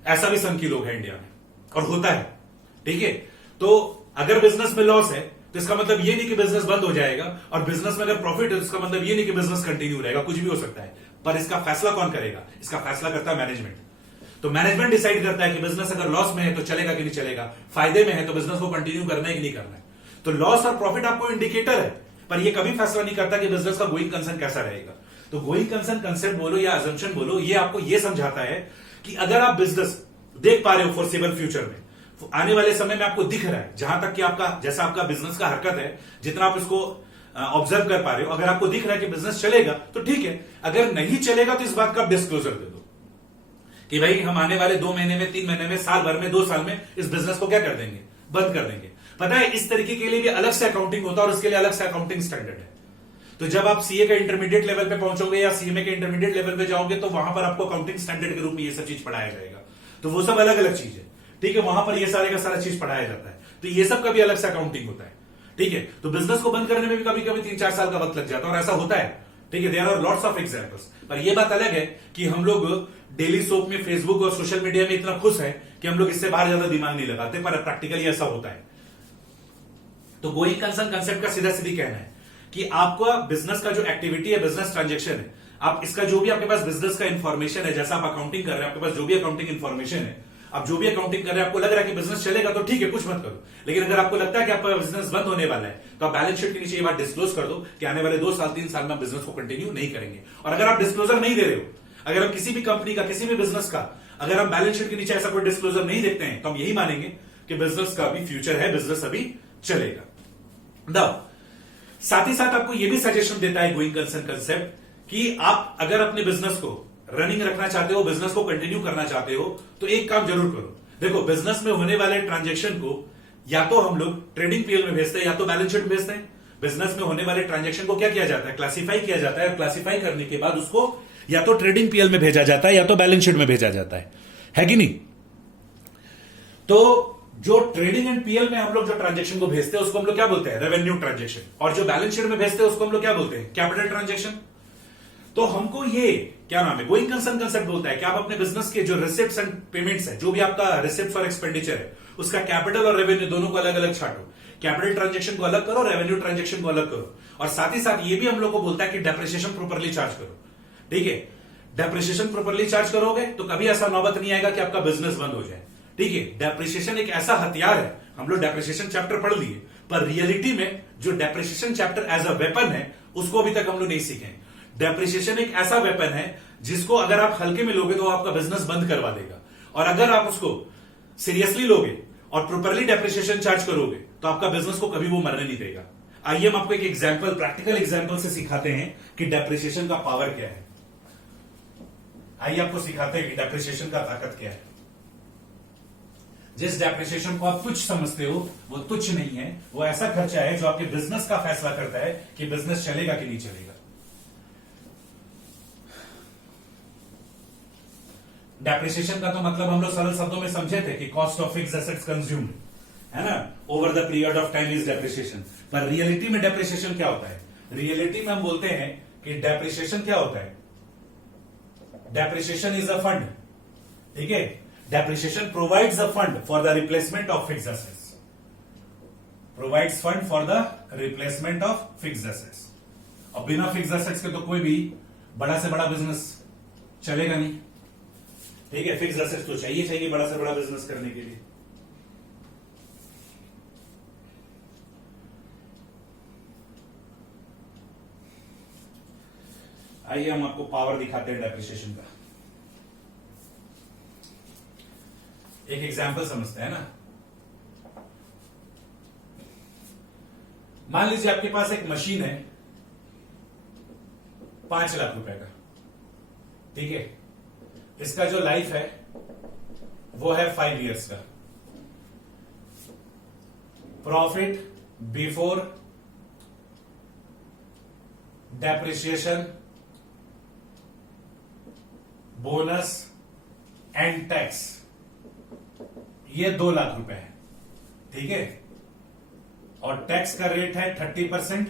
ऐसा भी संख्य लोग हैं इंडिया में, और होता है। ठीक है, तो अगर बिजनेस में लॉस है तो इसका मतलब ये नहीं कि बिजनेस बंद हो जाएगा, और बिजनेस में अगर प्रॉफिट है तो इसका मतलब ये नहीं कि बिजनेस कंटिन्यू रहेगा। कुछ भी हो सकता है, पर इसका फैसला कौन करेगा? इसका फैसला करता है मैनेजमेंट। तो मैनेजमेंट डिसाइड करता है कि बिजनेस अगर लॉस में है तो चलेगा कि नहीं चलेगा, फायदे में है तो बिजनेस को कंटिन्यू करना है कि नहीं करना है। तो लॉस और प्रॉफिट आपको इंडिकेटर है, पर ये कभी फैसला नहीं करता कि बिजनेस का गोइंग कंसर्न कैसा रहेगा। तो गोइंग कंसर्न कंसेप्ट बोलो या अजम्पशन बोलो, ये आपको ये समझाता है कि अगर आप बिजनेस देख पा रहे हो फोरसेबल फ्यूचर में, आने वाले समय में आपको दिख रहा है, जहां तक कि आपका जैसा आपका बिजनेस का हरकत है, जितना आप इसको ऑब्जर्व कर पा रहे हो, अगर आपको दिख रहा है कि बिजनेस चलेगा तो ठीक है, अगर नहीं चलेगा तो इस बात का आप डिस्क्लोजर दे दो कि भाई हम आने वाले 2 महीने में, 3 महीने में, साल भर में, 2 साल में इस बिजनेस को क्या कर देंगे, बंद कर देंगे। पता है इस तरीके के लिए भी अलग से अकाउंटिंग होता है और उसके लिए अलग से अकाउंटिंग स्टैंडर्ड है। तो जब आप सीए का इंटरमीडिएट लेवल पे पहुंचोगे या सीएमए के इंटरमीडिएट लेवल पे जाओगे तो वहां पर आपको अकाउंटिंग स्टैंडर्ड के रूप में ये सब चीज पढ़ाया जाएगा। तो वो सब अलग अलग चीज है, ठीक है, वहां पर ये सारे का सारा चीज पढ़ाया जाता है। तो ये सब का भी अलग से अकाउंटिंग होता है, ठीक है। तो बिजनेस को बंद करने में भी कभी कभी 3-4 साल का वक्त लग जाता है और ऐसा होता है, ठीक है। There are lots of examples. पर ये बात अलग है कि हम लोग डेली सोप में, फेसबुक और सोशल मीडिया में इतना खुश है कि हम लोग इससे बाहर ज्यादा दिमाग नहीं लगाते, पर प्रैक्टिकली ऐसा होता है। तो गोइंग कंसर्न कंसेप्ट का सीधा सीधी कहना है कि आपका बिजनेस का जो एक्टिविटी है, बिजनेस ट्रांजेक्शन है, आप इसका जो भी आपके पास बिजनेस का इंफॉर्मेशन है, जैसा आप अकाउंटिंग कर रहे हैं, आपके पास जो भी अकाउंटिंग इंफॉर्मेशन है, आप जो भी अकाउंटिंग कर रहे हैं, आपको लग रहा है कि बिजनेस चलेगा तो ठीक है, कुछ मत करो। लेकिन अगर आपको लगता है कि आपका बिजनेस बंद होने वाला है तो आप बैलेंस शीट के नीचे ये बात डिस्क्लोज कर दो कि आने वाले 2 साल 3 साल में बिजनेस को कंटिन्यू नहीं करेंगे। और अगर आप डिस्क्लोजर नहीं दे रहे हो, अगर हम किसी भी कंपनी का, किसी भी बिजनेस का, अगर हम बैलेंस शीट के नीचे ऐसा कोई डिस्क्लोजर नहीं देखते हैं तो हम यही मानेंगे कि बिजनेस का भी फ्यूचर है, बिजनेस अभी चलेगा। साथ ही साथ आपको यह भी सजेशन देता है गोइंग कंसर्न कंसेप्ट कि आप अगर अपने बिजनेस को रनिंग रखना चाहते हो, बिजनेस को कंटिन्यू करना चाहते हो, तो एक काम जरूर करो। देखो, बिजनेस में होने वाले ट्रांजेक्शन को या तो हम लोग ट्रेडिंग पीएल में भेजते हैं या तो बैलेंस शीट में भेजते हैं। बिजनेस में होने वाले ट्रांजेक्शन को क्या किया जाता है, क्लासिफाई किया जाता है, और क्लासिफाई करने के बाद उसको या तो ट्रेडिंग पीएल में भेजा जाता है या तो बैलेंस शीट में भेजा जाता है कि नहीं। तो जो ट्रेडिंग एंड पीएल में हम लोग जो ट्रांजेक्शन को भेजते हैं उसको हम लोग क्या बोलते हैं, रेवेन्यू ट्रांजेक्शन, और जो बैलेंस शीट में भेजते हैं उसको हम लोग क्या बोलते हैं, कैपिटल ट्रांजेक्शन। तो हमको ये क्या नाम है, गोइंग कंसर्न कंसेप्ट बोलता है कि आप अपने बिजनेस के जो रिसिप्ट्स एंड पेमेंट्स है, जो भी आपका रिसिप्ट्स और एक्सपेंडिचर है, उसका कैपिटल और रेवेन्यू दोनों को अलग अलग छाटो। कैपिटल ट्रांजेक्शन को अलग करो, रेवेन्यू ट्रांजेक्शन को अलग करो। और साथ ही साथ ये भी हम लोग को बोलता है कि डेप्रिसिएशन प्रॉपर्ली चार्ज करो, ठीक है। डेप्रिसिएशन प्रॉपर्ली चार्ज करोगे तो कभी ऐसा नौबत नहीं आएगा कि आपका बिजनेस बंद हो जाए, ठीक है। डेप्रिसिएशन एक ऐसा हथियार है, हम लोग डेप्रिसिएशन चैप्टर पढ़ लिए, पर रियलिटी में जो depreciation chapter as a weapon है उसको अभी तक हम लोग नहीं सीखे। डेप्रिसिएशन एक ऐसा वेपन है जिसको अगर आप हल्के में लोगे तो आपका बिजनेस बंद करवा देगा, और अगर आप उसको सीरियसली लोगे और प्रॉपर्ली डेप्रिसिएशन चार्ज करोगे तो आपका बिजनेस को कभी वो मरने नहीं देगा। आइए हम आपको एक एग्जांपल, प्रैक्टिकल एग्जांपल से सिखाते हैं कि डेप्रिसिएशन का पावर क्या है। आइए आपको सिखाते हैं कि डेप्रिसिएशन का ताकत क्या है। जिस डेप्रिसिएशन को आप तुच्छ समझते हो वो तुच्छ नहीं है, वो ऐसा खर्चा है जो आपके बिजनेस का फैसला करता है कि बिजनेस चलेगा कि नहीं चलेगा। डेप्रिसिएशन का तो मतलब हम लोग सरल शब्दों में समझे थे कि cost of fixed assets consumed, है ना, over the period of time is depreciation. पर रियलिटी में डेप्रिसिएशन क्या होता है, रियलिटी में हम बोलते हैं कि डेप्रिसिएशन क्या होता है, डेप्रिसिएशन इज अ फंड, ठीक है। Depreciation provides a fund for the replacement of fixed assets, provides fund for the replacement of fixed assets. अब बिना फिक्स्ड एसेट्स के तो कोई भी बड़ा से बड़ा बिजनेस चलेगा नहीं, ठीक है। फिक्स्ड एसेट्स तो चाहिए बड़ा से बड़ा बिजनेस करने के लिए। आइए हम आपको पावर दिखाते हैं डेप्रिसिएशन का। एक एग्जांपल समझते हैं ना। मान लीजिए आपके पास एक मशीन है 5 लाख रुपए का, ठीक है। इसका जो लाइफ है वो है 5 इयर्स का। Profit before depreciation, bonus and tax, ये 2 लाख रुपए है, ठीक है। और टैक्स का रेट है 30%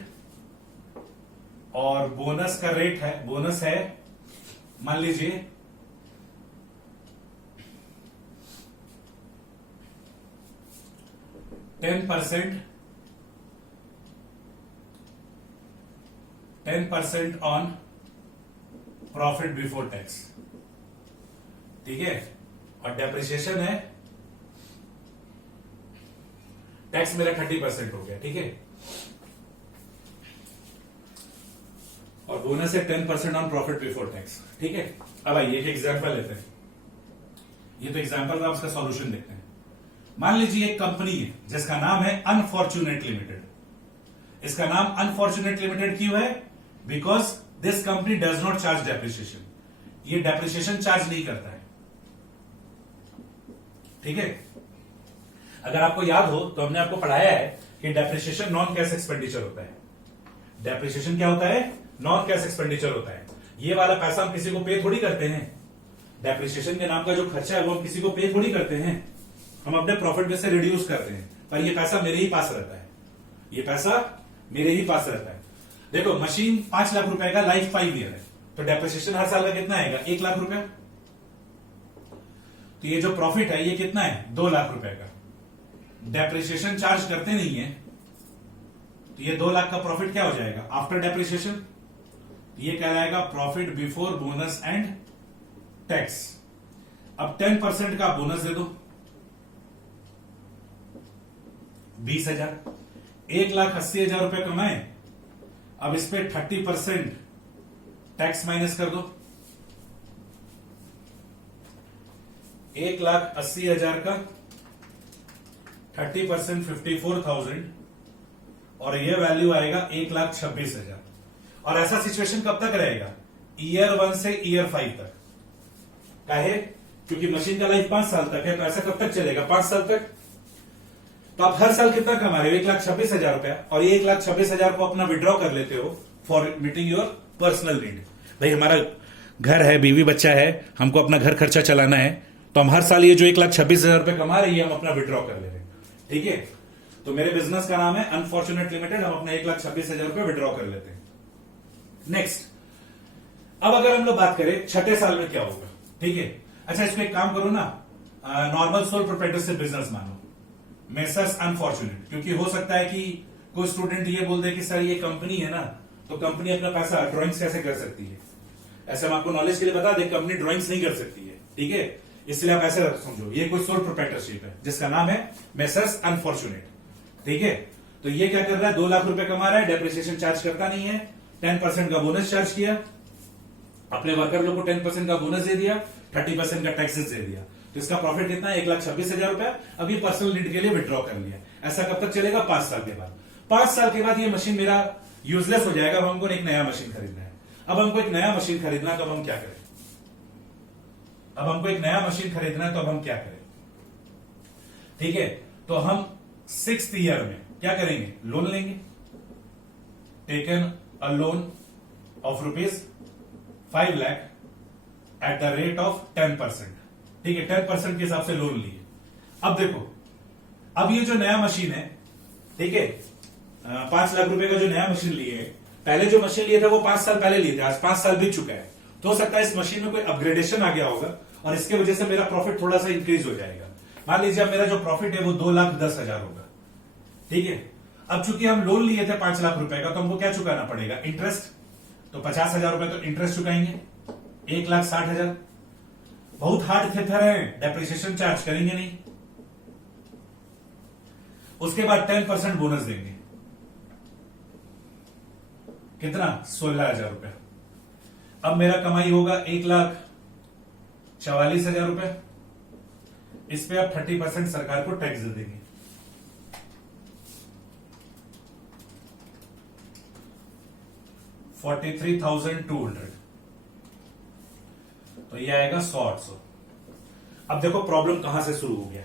और बोनस का रेट है, बोनस है मान लीजिए 10% ऑन प्रॉफिट बिफोर टैक्स, ठीक है। और डेप्रिसिएशन है, टैक्स मेरा 30% हो गया, ठीक है। और बोनस है 10% ऑन प्रॉफिट बिफोर टैक्स, ठीक है। अब आइए एक एग्जांपल लेते हैं। ये तो एग्जांपल का उसका सॉल्यूशन देखते हैं। मान लीजिए एक कंपनी है जिसका नाम है अनफॉर्चुनेट लिमिटेड। इसका नाम अनफॉर्चुनेट लिमिटेड क्यों है? Because this company does not charge depreciation. ये डेप्रिसिएशन चार्ज नहीं करता है। ठीक है, अगर आपको याद हो तो हमने आपको पढ़ाया है कि डेप्रिसिएशन नॉन कैश एक्सपेंडिचर होता है। डेप्रिसिएशन क्या होता है? नॉन कैश एक्सपेंडिचर होता है। ये वाला पैसा हम किसी को पे थोड़ी करते हैं। डेप्रिसिएशन के नाम का जो खर्चा है वो हम किसी को पे थोड़ी करते हैं, हम अपने प्रॉफिट में से रिड्यूस करते हैं। पर ये पैसा मेरे ही पास रहता है, ये पैसा मेरे ही पास रहता है। देखो, मशीन 5 लाख रुपए का लाइफ 5 ईयर है, तो डेप्रिसिएशन हर साल का कितना आएगा? 1 लाख रुपए। तो ये जो प्रॉफिट है ये कितना है? 2 लाख रुपए का। डेप्रिसिएशन चार्ज करते नहीं है, तो ये 2 लाख का प्रॉफिट क्या हो जाएगा आफ्टर डेप्रिसिएशन? ये कहलाएगा profit before bonus and tax. अब 10% का बोनस दे दो, 20,000। 1,80,000 रुपए कमाए, अब इस पे 30% टैक्स माइनस कर दो। 1,80,000 का 30% 54,000 और ये वैल्यू आएगा 1,26,000। और ऐसा सिचुएशन कब तक रहेगा? ईयर 1 से ईयर 5 तक। काहे? क्योंकि मशीन का लाइफ 5 साल तक है, तो ऐसा कब तक चलेगा? 5 साल तक। तो आप हर साल कितना कमा रहे हो? 1,26,000 रुपया, और ये 1,26,000 को अपना विड्रॉ कर लेते हो for meeting your personal need. भाई हमारा घर है, बीवी बच्चा है, हमको अपना घर खर्चा चलाना है, तो हम हर साल ये जो 1,26,000 रुपए कमा रहे हैं हम अपना विड्रॉ कर ले रहे हैं। ठीक है, तो मेरे बिजनेस का नाम है अनफॉर्चुनेट लिमिटेड, हम अपना 1,26,000 रुपए विड्रॉ कर लेते हैं। नेक्स्ट, अब अगर हम लोग बात करें छठे साल में क्या होगा? ठीक है, अच्छा इसको एक काम करो ना, नॉर्मल सोल प्रोप्राइटरशिप बिजनेस मानो, मेसर्स अनफॉर्चुनेट। क्योंकि हो सकता है कि कोई स्टूडेंट ये बोल दे कि सर ये कंपनी है ना, तो कंपनी अपना पैसा ड्राइंग्स कैसे कर सकती है? ऐसे हम आपको नॉलेज के लिए बता दें, कंपनी ड्राइंग्स नहीं कर सकती है। ठीक है, इसलिए आप ऐसे समझो, ये कोई सोल प्रोप्राइटरशिप है जिसका नाम है मेसर्स अनफॉर्चुनेट। ठीक है, तो ये क्या कर रहा है? 2 लाख रुपए कमा रहा है, डेप्रिसिएशन चार्ज करता नहीं है, 10% का बोनस चार्ज किया, अपने वर्कर लोग को 10% का बोनस दे दिया, 30% का टैक्सेस दे दिया, तो इसका प्रॉफिट कितना है? 1,26,000 रुपया। अब ये पर्सनल नीड के लिए विड्रॉ कर लिया। ऐसा कब तक चलेगा? 5 साल के बाद। 5 साल के बाद ये मशीन मेरा यूजलेस हो जाएगा, अब हमको एक नया मशीन खरीदना है। अब हमको एक नया मशीन खरीदना है, तो अब हम क्या करें? अब हमको एक नया मशीन खरीदना है, तो अब हम क्या करें? ठीक है, तो हम 6th ईयर में क्या करेंगे? लोन लेंगे। Taken a loan of ₹5 lakh at the rate of 10%। ठीक है, 10% के हिसाब से लोन लिए। अब देखो, अब ये जो नया मशीन है, ठीक है, 5 लाख रुपए का जो नया मशीन लिए है, पहले जो मशीन लिए थे वो 5 साल पहले लिए थे, आज 5 साल बीत चुका है, तो हो सकता है इस मशीन में कोई अपग्रेडेशन आ गया होगा और इसके वजह से मेरा प्रॉफिट थोड़ा सा इंक्रीज हो जाएगा। मान लीजिए अब मेरा जो प्रॉफिट है वो 2,10,000 होगा। ठीक है, अब चूंकि हम लोन लिए थे 5 लाख रुपए का, तो हमको क्या चुकाना पड़ेगा? इंटरेस्ट। तो 50,000 रुपए तो इंटरेस्ट चुकाएंगे, 1,60,000। बहुत हार्ड थेथर है, डेप्रिसिएशन चार्ज करेंगे नहीं। उसके बाद 10% बोनस देंगे, कितना? 16,000 रुपए। अब मेरा कमाई होगा 1,44,000 रुपए। इस पे आप 30% सरकार को टैक्स दे देंगे। $43,200, तो ये आएगा 100-800। अब देखो प्रॉब्लम कहां से शुरू हो गया।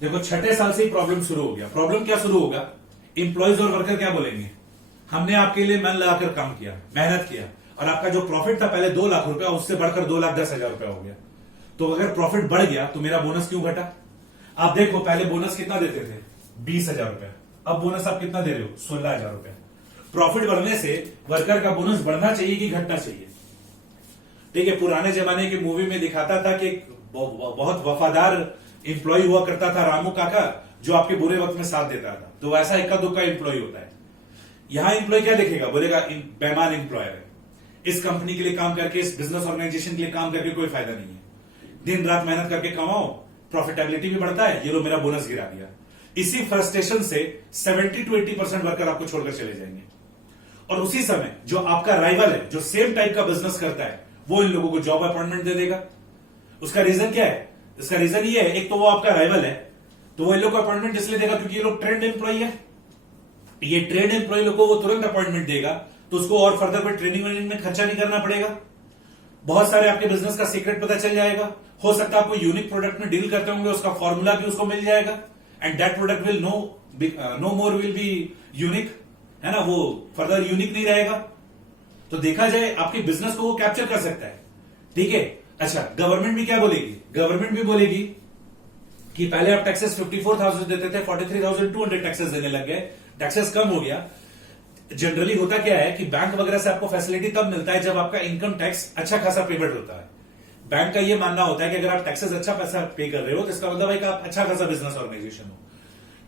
देखो छठे साल से ही प्रॉब्लम शुरू हो गया। प्रॉब्लम क्या शुरू होगा? इंप्लॉइज और वर्कर क्या बोलेंगे? हमने आपके लिए मन लगाकर काम किया, मेहनत किया, और आपका जो प्रॉफिट था पहले 2 लाख रुपया, उससे बढ़कर 2,10,000 रुपया हो गया। तो अगर प्रॉफिट बढ़ गया तो मेरा बोनस क्यों घटा? आप देखो, पहले बोनस कितना देते थे? 20,000 रुपया। अब बोनस आप कितना दे रहे हो? 16,000 रुपया। प्रॉफिट बढ़ने से वर्कर का बोनस बढ़ना चाहिए कि घटना चाहिए? ठीक है, पुराने जमाने की मूवी में दिखाता था कि बहुत वफादार इंप्लॉय हुआ करता था रामू काका, जो आपके बुरे वक्त में साथ देता था। तो वैसा इक्का दुक्का इंप्लॉय होता है। यहां इंप्लॉय क्या देखेगा? बोलेगा बेईमान इंप्लॉयर है, इस कंपनी के लिए काम करके, इस बिजनेस ऑर्गेनाइजेशन के लिए काम करके कोई फायदा नहीं है। दिन रात मेहनत करके कमाओ, प्रॉफिटेबिलिटी भी बढ़ता है, ये लो मेरा बोनस गिरा दिया। इसी फ्रस्ट्रेशन से 70-80% वर्कर आपको छोड़कर चले जाएंगे। और उसी समय जो आपका राइवल है, जो सेम टाइप का बिजनेस करता है, वो इन लोगों को जॉब अपॉइंटमेंट दे देगा। उसका रीजन क्या है? इसका रीजन ये है, एक तो वो आपका राइवल है, तो वो इन लोग को अपॉइंटमेंट इसलिए देगा क्योंकि ये लोग ट्रेंड एम्प्लॉय है। ये ट्रेंड एम्प्लॉय लोग को वो तुरंत अपॉइंटमेंट देगा, तो उसको और फर्दर कोई ट्रेनिंग वेनिंग में खर्चा नहीं करना पड़ेगा। बहुत सारे आपके बिजनेस का सीक्रेट पता चल जाएगा। हो सकता है आपको यूनिक प्रोडक्ट में डील करते होंगे, उसका फॉर्मूला भी उसको मिल जाएगा, and that product will no more will be unique, है ना, वो फर्दर यूनिक नहीं रहेगा। तो देखा जाए आपके बिजनेस को वो कैप्चर कर सकता है। ठीक है। अच्छा, गवर्नमेंट भी क्या बोलेगी? गवर्नमेंट भी बोलेगी कि पहले आप टैक्सेस 54,000 देते थे, 43,200 टैक्सेस देने लग गए, टैक्सेस कम हो गया। जनरली होता क्या है कि बैंक वगैरह से आपको फैसिलिटी तब मिलता है जब आपका इनकम टैक्स अच्छा खासा पेमेंट होता है। बैंक का ये मानना होता है कि अगर आप टैक्सेस अच्छा पैसा पे कर रहे हो तो इसका मतलब है कि आप अच्छा खासा बिजनेस ऑर्गेनाइजेशन हो।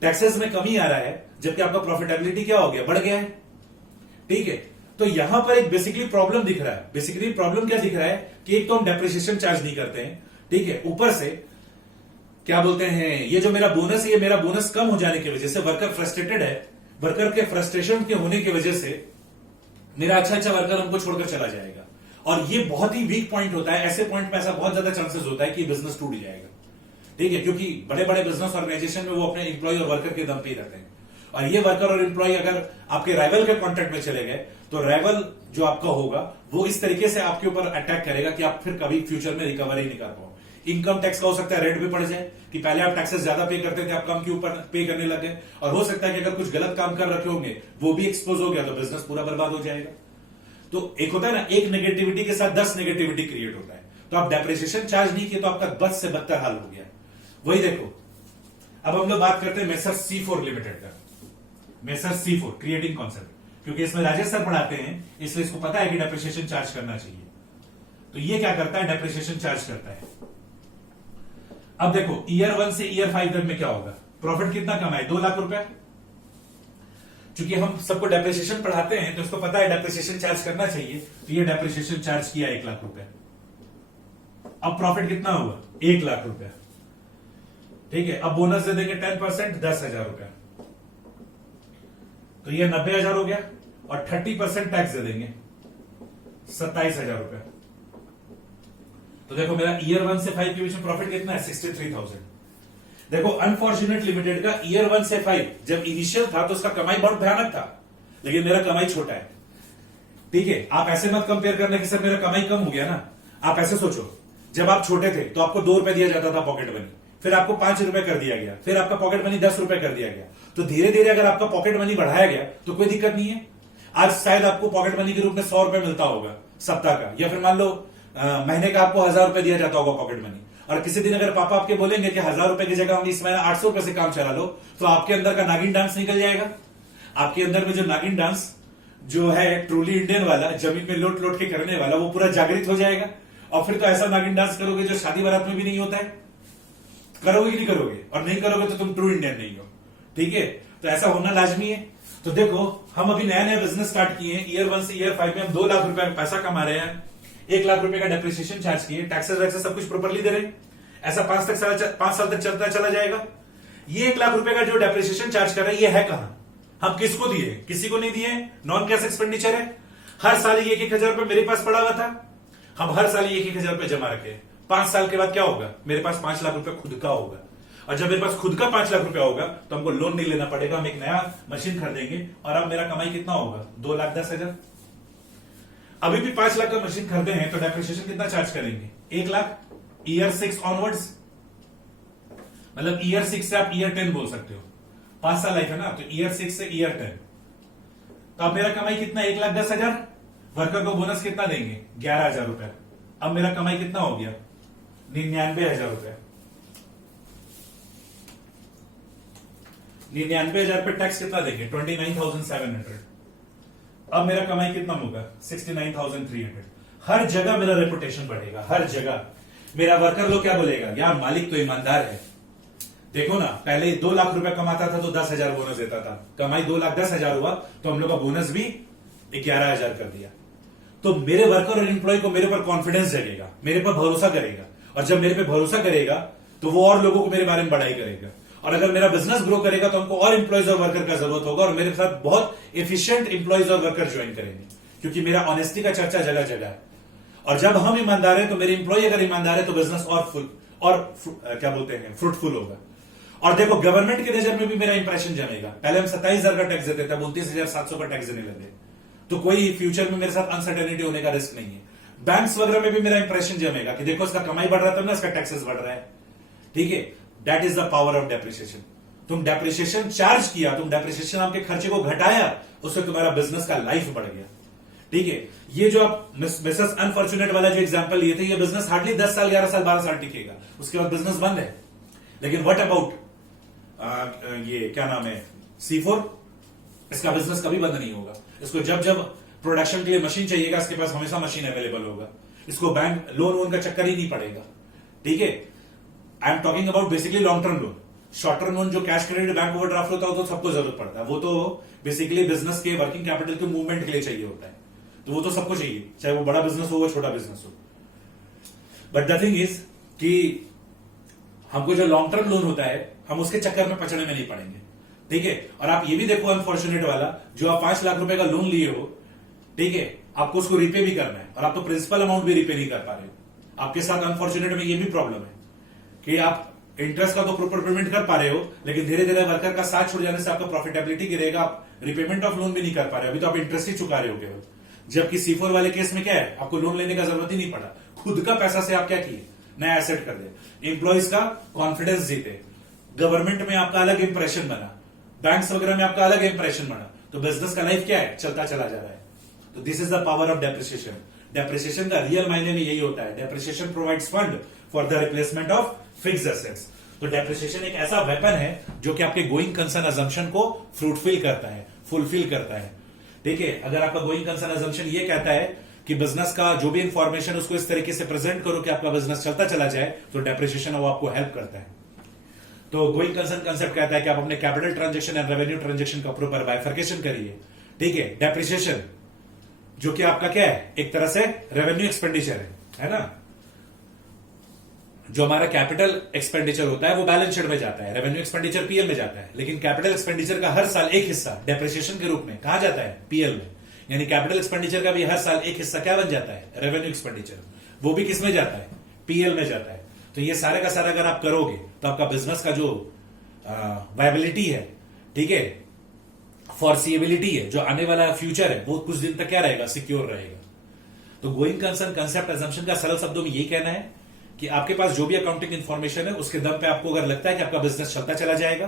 टैक्सेस में कमी आ रहा है जबकि आपका प्रॉफिटेबिलिटी क्या हो गया? बढ़ गया है। ठीक है। तो यहां पर एक बेसिकली प्रॉब्लम दिख रहा है। बेसिकली प्रॉब्लम क्या दिख रहा है कि एक तो हम डेप्रिसिएशन चार्ज नहीं करते हैं, ठीक है, ऊपर से क्या बोलते हैं, ये जो मेरा बोनस है, ये मेरा बोनस कम हो जाने की वजह से वर्कर फ्रस्ट्रेटेड है, वर्कर के फ्रस्ट्रेशन के होने की वजह से मेरा अच्छा वर्कर हमको छोड़कर चला जाएगा। और ये बहुत ही वीक पॉइंट होता है। ऐसे पॉइंट में ऐसा बहुत ज्यादा चांसेस होता है कि बिजनेस टूट जाएगा। ठीक है, क्योंकि बड़े बड़े बिजनेस ऑर्गेनाइजेशन में वो अपने इंप्लॉय और वर्कर के दम पे ही रहते हैं। और ये वर्कर और इंप्लॉय अगर आपके राइवल के कॉन्ट्रैक्ट में चले गए तो राइवल जो आपका होगा वो इस तरीके से आपके ऊपर अटैक करेगा कि आप फिर कभी फ्यूचर में रिकवर ही नहीं कर पाओ। इनकम टैक्स का हो सकता है रेट भी पड़ जाए कि पहले आप टैक्सेस ज्यादा पे करते थे, आप कम के ऊपर पे करने लगे, और हो सकता है कि अगर कुछ गलत काम कर रखे होंगे वो भी एक्सपोज हो गया तो बिजनेस पूरा बर्बाद हो जाएगा। तो एक होता है ना, एक नेगेटिविटी के साथ 10 नेगेटिविटी क्रिएट होता है। तो आप डेप्रिसिएशन चार्ज नहीं किए तो आपका बद से बदतर हाल हो गया। वही देखो, अब हम लोग बात करते हैं मेसर C4 लिमिटेड का। मेसर C4 क्रिएटिंग कॉन्सेप्ट, क्योंकि इसमें राजेश सर पढ़ाते हैं इसलिए इसको पता है कि डेप्रिसिएशन चार्ज करना चाहिए। तो ये क्या करता है? डेप्रिसिएशन चार्ज करता है। अब देखो, ईयर 1 से ईयर 5 तक में क्या होगा? प्रॉफिट कितना कमाए? 2 लाख रुपए। क्योंकि हम सबको डेप्रिसिएशन पढ़ाते हैं तो इसको पता है डेप्रिसिएशन चार्ज करना चाहिए, तो ये डेप्रिसिएशन चार्ज किया 1 लाख रुपए। अब प्रॉफिट कितना हुआ? 1 लाख रुपए। ठीक है। अब बोनस दे देंगे 10%, 10,000 रुपए, तो ये 90,000 हो गया। और 30% टैक्स दे देंगे 27,000 रुपए। तो देखो मेरा ईयर 1 से 5 के बीच में प्रॉफिट कितना है? 63,000। देखो अनफॉर्चुनेट लिमिटेड का ईयर 1 से 5 जब इनिशियल था तो उसका कमाई बहुत भयानक था, लेकिन मेरा कमाई छोटा है। ठीक है। आप ऐसे मत कंपेयर करने की सर मेरा कमाई कम हो गया ना। आप ऐसे सोचो, जब आप छोटे थे तो आपको 2 रुपए दिया जाता था पॉकेट मनी, फिर आपको 5 रुपए कर दिया गया, फिर आपका पॉकेट मनी 10 रुपए कर दिया गया। तो धीरे धीरे अगर आपका पॉकेट मनी बढ़ाया गया तो कोई दिक्कत नहीं है। आज शायद आपको पॉकेट मनी के रूप में 100 रुपए मिलता होगा सप्ताह का, या फिर मान लो महीने का आपको 1,000 रुपए दिया जाता होगा पॉकेट मनी। और किसी दिन अगर पापा आपके बोलेंगे कि 1,000 रुपए की जगह हम इस महीने 800 रुपए से काम चला लो, तो आपके अंदर का नागिन डांस निकल जाएगा। आपके अंदर में जो नागिन डांस जो है ट्रूली इंडियन वाला, जमीन में लोट लोट के करने वाला, वो पूरा जागृत हो जाएगा। और फिर तो ऐसा नागिन डांस करोगे जो शादी बारात में भी नहीं होता है। करोगे कि नहीं करोगे? और नहीं करोगे तो तुम ट्रू इंडियन नहीं हो। ठीक है। तो ऐसा होना लाजमी है। तो देखो, हम अभी नया नया बिजनेस स्टार्ट किए हैं, ईयर 1 से ईयर 5 में हम 2 लाख रुपए का पैसा कमा रहे हैं, 1 लाख रुपए का डेप्रिसिएशन चार्ज किए, टैक्सेस वैक्सेस सब कुछ प्रॉपर्ली दे रहे हैं। ऐसा 5 साल तक चलता चला जाएगा। ये 1 लाख रुपए का जो डेप्रिसिएशन चार्ज कर रहे हैं, ये है कहां? हम किसको दिए? किसी को नहीं दिए। नॉन कैश एक्सपेंडिचर है। हर साल ये 1,000 रुपए मेरे पास पड़ा हुआ था, हम हर साल 1,000 रुपए जमा रखे। 5 साल के बाद क्या होगा? मेरे पास 5 लाख रुपए खुद का होगा। और जब मेरे पास खुद का 5 लाख रुपया होगा तो हमको लोन नहीं लेना पड़ेगा, हम एक नया मशीन खरीदेंगे। और अब मेरा कमाई कितना होगा? 2,10,000। अभी भी 5 लाख का मशीन खरीदे हैं तो डेप्रिसिएशन कितना चार्ज करेंगे? 1 लाख। ईयर 6 ऑनवर्ड्स, मतलब ईयर 6 से आप ईयर 10 बोल सकते हो। 5 साल लाइफ है ना, तो ईयर 6 से ईयर 10। तो अब मेरा कमाई कितना? 1,10,000। वर्कर को बोनस कितना देंगे? 11,000 रुपए। अब मेरा कमाई कितना हो गया? 99,000 रुपए। 99,000 पे टैक्स कितना देंगे? 29,700। अब मेरा कमाई कितना होगा? 69,300। हर जगह मेरा रेपुटेशन बढ़ेगा, हर जगह। मेरा वर्कर लोग क्या बोलेगा? यार मालिक तो ईमानदार है। देखो ना, पहले 2 लाख रुपए कमाता था तो 10,000 बोनस देता था, कमाई 2,10,000 हुआ तो हम लोग का बोनस भी 11,000 कर दिया। तो मेरे वर्कर और एम्प्लॉय को मेरे पर कॉन्फिडेंस जगेगा, मेरे पर भरोसा करेगा। और जब मेरे पे भरोसा करेगा तो वो और लोगों को मेरे बारे में बड़ाई करेगा। और अगर मेरा बिजनेस ग्रो करेगा तो हमको और एम्प्लॉयज और वर्कर का जरूरत होगा, और मेरे साथ बहुत एफिशिएंट एम्प्लॉयज और वर्कर ज्वाइन करेंगे, क्योंकि मेरा ऑनेस्टी का चर्चा जगह जगह है। और जब हम ईमानदार हैं तो मेरे एम्प्लॉय अगर ईमानदार है तो बिजनेस और क्या बोलते हैं, फ्रूटफुल होगा। और देखो गवर्नमेंट की नजर में भी मेरा इंप्रेशन जमेगा। पहले हम 27,000 का टैक्स देते थे, अब 29,700 का टैक्स देने लगे, तो कोई फ्यूचर में मेरे साथ अनसर्टेनिटी होने का रिस्क नहीं है। बैंक्स वगैरह में भी मेरा इंप्रेशन जमेगा कि देखो इसका कमाई बढ़ रहा था ना, इसका टैक्सेस बढ़ रहा है। ठीक है, that is the power of depreciation. तुम डेप्रिसिएशन चार्ज किया, तुम डेप्रिसिएशन आपके खर्चे को घटाया, उससे तुम्हारा बिजनेस का लाइफ बढ़ गया। ठीक है, ये जो आप मिसेस अनफॉर्चुनेट वाला जो एग्जांपल लिए थे, ये बिजनेस हार्डली 10 साल 11 साल 12 साल टिकेगा, उसके बाद बिजनेस बंद है। लेकिन व्हाट अबाउट ये क्या नाम है, C4, इसका बिजनेस कभी बंद नहीं होगा। इसको जब जब प्रोडक्शन के लिए मशीन चाहिएगा, इसके पास हमेशा मशीन अवेलेबल होगा। इसको बैंक लोन वोन का चक्कर ही नहीं पड़ेगा। ठीक है, I am talking about basically long term loan. Short term loan जो कैश क्रेडिट बैंक ओवरड्राफ्ट होता है, वो तो सबको जरूरत पड़ता है, वो तो बेसिकली बिजनेस के वर्किंग कैपिटल के मूवमेंट के लिए चाहिए होता है, तो वो तो सबको चाहिए, चाहे वो बड़ा बिजनेस हो, वो छोटा बिजनेस हो। बट द थिंग इज कि हमको जो लॉन्ग टर्म लोन होता है, हम उसके चक्कर में पचड़े में नहीं पड़ेंगे। ठीक है, और आप ये भी देखो अनफॉर्चुनेट वाला, जो आप 5 लाख रुपए का लोन लिए हो, ठीक है, आपको उसको रिपे भी करना है, और आप तो प्रिंसिपल अमाउंट भी रिपे नहीं कर पा रहे हो। आपके साथ अनफॉर्चुनेट में ये भी प्रॉब्लम है कि आप इंटरेस्ट का तो प्रॉपर पेमेंट कर पा रहे हो, लेकिन धीरे धीरे वर्कर का साथ छुड़ जाने से आपका प्रॉफिटेबिलिटी गिरेगा, आप रिपेमेंट ऑफ लोन भी नहीं कर पा रहे हो। अभी तो आप इंटरेस्ट ही चुका रहे हो केवल। जबकि C4 वाले केस में क्या है, आपको लोन लेने का जरूरत ही नहीं पड़ा, खुद का पैसा से आप क्या किए, नया एसेट कर दे, एम्प्लॉइज का कॉन्फिडेंस जीते, गवर्नमेंट में आपका अलग इंप्रेशन बना, बैंक्स वगैरह में आपका अलग इंप्रेशन बना, तो बिजनेस का लाइफ क्या है, चलता चला जा रहा है। तो this is the power of depreciation. Depreciation का रियल मायने में यही होता है, depreciation provides fund for the replacement of fixed assets. तो डेप्रिसिएशन एक ऐसा वेपन है जो कि आपके गोइंग कंसर्न अजम्पशन को फ्रूटफिल करता है, फुलफिल करता है। ठीक है, अगर आपका गोइंग कंसर्न अजम्पशन ये कहता है कि बिजनेस का जो भी इंफॉर्मेशन उसको इस तरीके से प्रेजेंट करो कि आपका बिजनेस चलता चला जाए, तो डेप्रिसिएशन वो आपको हेल्प करता है। तो गोइंग कंसर्न कंसेप्ट कहता है कि आप अपने capital transaction and revenue transaction का प्रॉपर बाइफर्केशन करिए। ठीक है, डेप्रिसिएशन जो कि आपका क्या है, एक तरह से रेवेन्यू एक्सपेंडिचर है ना। जो हमारा कैपिटल एक्सपेंडिचर होता है वो बैलेंस शीट में जाता है, रेवेन्यू एक्सपेंडिचर पीएल में जाता है, लेकिन कैपिटल एक्सपेंडिचर का हर साल एक हिस्सा डेप्रिसिएशन के रूप में कहां जाता है, पीएल में। यानी कैपिटल एक्सपेंडिचर का भी हर साल एक हिस्सा क्या बन जाता है, रेवेन्यू एक्सपेंडिचर, वो भी किस में जाता है, पीएल में जाता है। तो ये सारे का सारा अगर आप करोगे तो आपका बिजनेस का जो वायबिलिटी है, ठीक है, फॉरसीएबिलिटी है, जो आने वाला फ्यूचर है, वो कुछ दिन तक क्या रहेगा, सिक्योर रहेगा। तो गोइंग कंसर्न कंसेप्ट अजम्पशन का सरल शब्दों में यही कहना है कि आपके पास जो भी अकाउंटिंग इंफॉर्मेशन है, उसके दम पे आपको अगर लगता है कि आपका बिजनेस चलता चला जाएगा,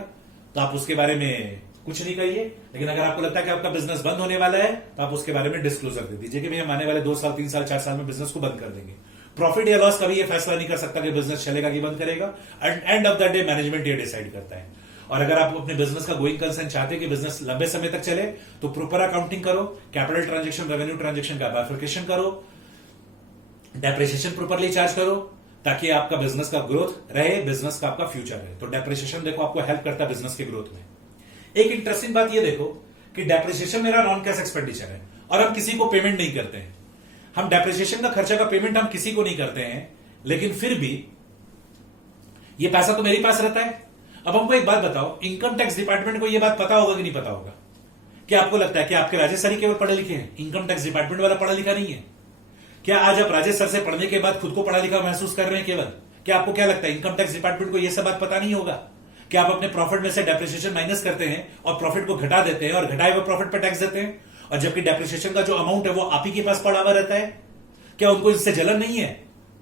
तो आप उसके बारे में कुछ नहीं कहिए। लेकिन अगर आपको लगता है कि आपका बिजनेस बंद होने वाला है, तो आप उसके बारे में डिस्क्लोजर दे दीजिए कि भाई हम आने वाले 2 साल 3 साल 4 साल में बिजनेस को बंद कर देंगे। प्रॉफिट या लॉस कभी ये फैसला नहीं कर सकता कि बिजनेस चलेगा कि बंद करेगा, end of the day management ये डिसाइड करता है। और अगर आप अपने बिजनेस का गोइंग कंसर्न चाहते हैं कि बिजनेस लंबे समय तक चले, तो प्रॉपर अकाउंटिंग करो, कैपिटल ट्रांजेक्शन रेवेन्यू ट्रांजेक्शन का बाइफर्केशन करो, डेप्रिसिएशन प्रॉपरली चार्ज करो, ताकि आपका बिजनेस का ग्रोथ रहे, बिजनेस का आपका फ्यूचर रहे। तो डेप्रिसिएशन देखो आपको हेल्प करता है बिजनेस के ग्रोथ में। एक इंटरेस्टिंग बात ये देखो कि डेप्रिसिएशन मेरा नॉन कैश एक्सपेंडिचर है और हम किसी को पेमेंट नहीं करते हैं। हम डेप्रिसिएशन का खर्चा का पेमेंट हम किसी को नहीं करते हैं, लेकिन फिर भी ये पैसा तो मेरे पास रहता है। अब हमको एक बात बताओ, इनकम टैक्स डिपार्टमेंट को यह बात पता होगा कि नहीं पता होगा? क्या आपको लगता है कि आपके राजेश सर ही केवल पढ़े लिखे हैं, इनकम टैक्स डिपार्टमेंट वाला पढ़ा लिखा नहीं है? क्या आज आप राजेश सर से पढ़ने के बाद खुद को पढ़ा लिखा महसूस कर रहे हैं केवल? क्या आपको क्या लगता है इनकम टैक्स डिपार्टमेंट को यह सब बात पता नहीं होगा कि आप अपने प्रॉफिट में से डेप्रिसिएशन माइनस करते हैं और प्रॉफिट को घटा देते हैं और घटाए हुए प्रॉफिट पर टैक्स देते हैं, और जबकि डेप्रिसिएशन का जो अमाउंट है वो आप ही के पास पड़ा हुआ रहता है? क्या उनको इससे जलन नहीं है?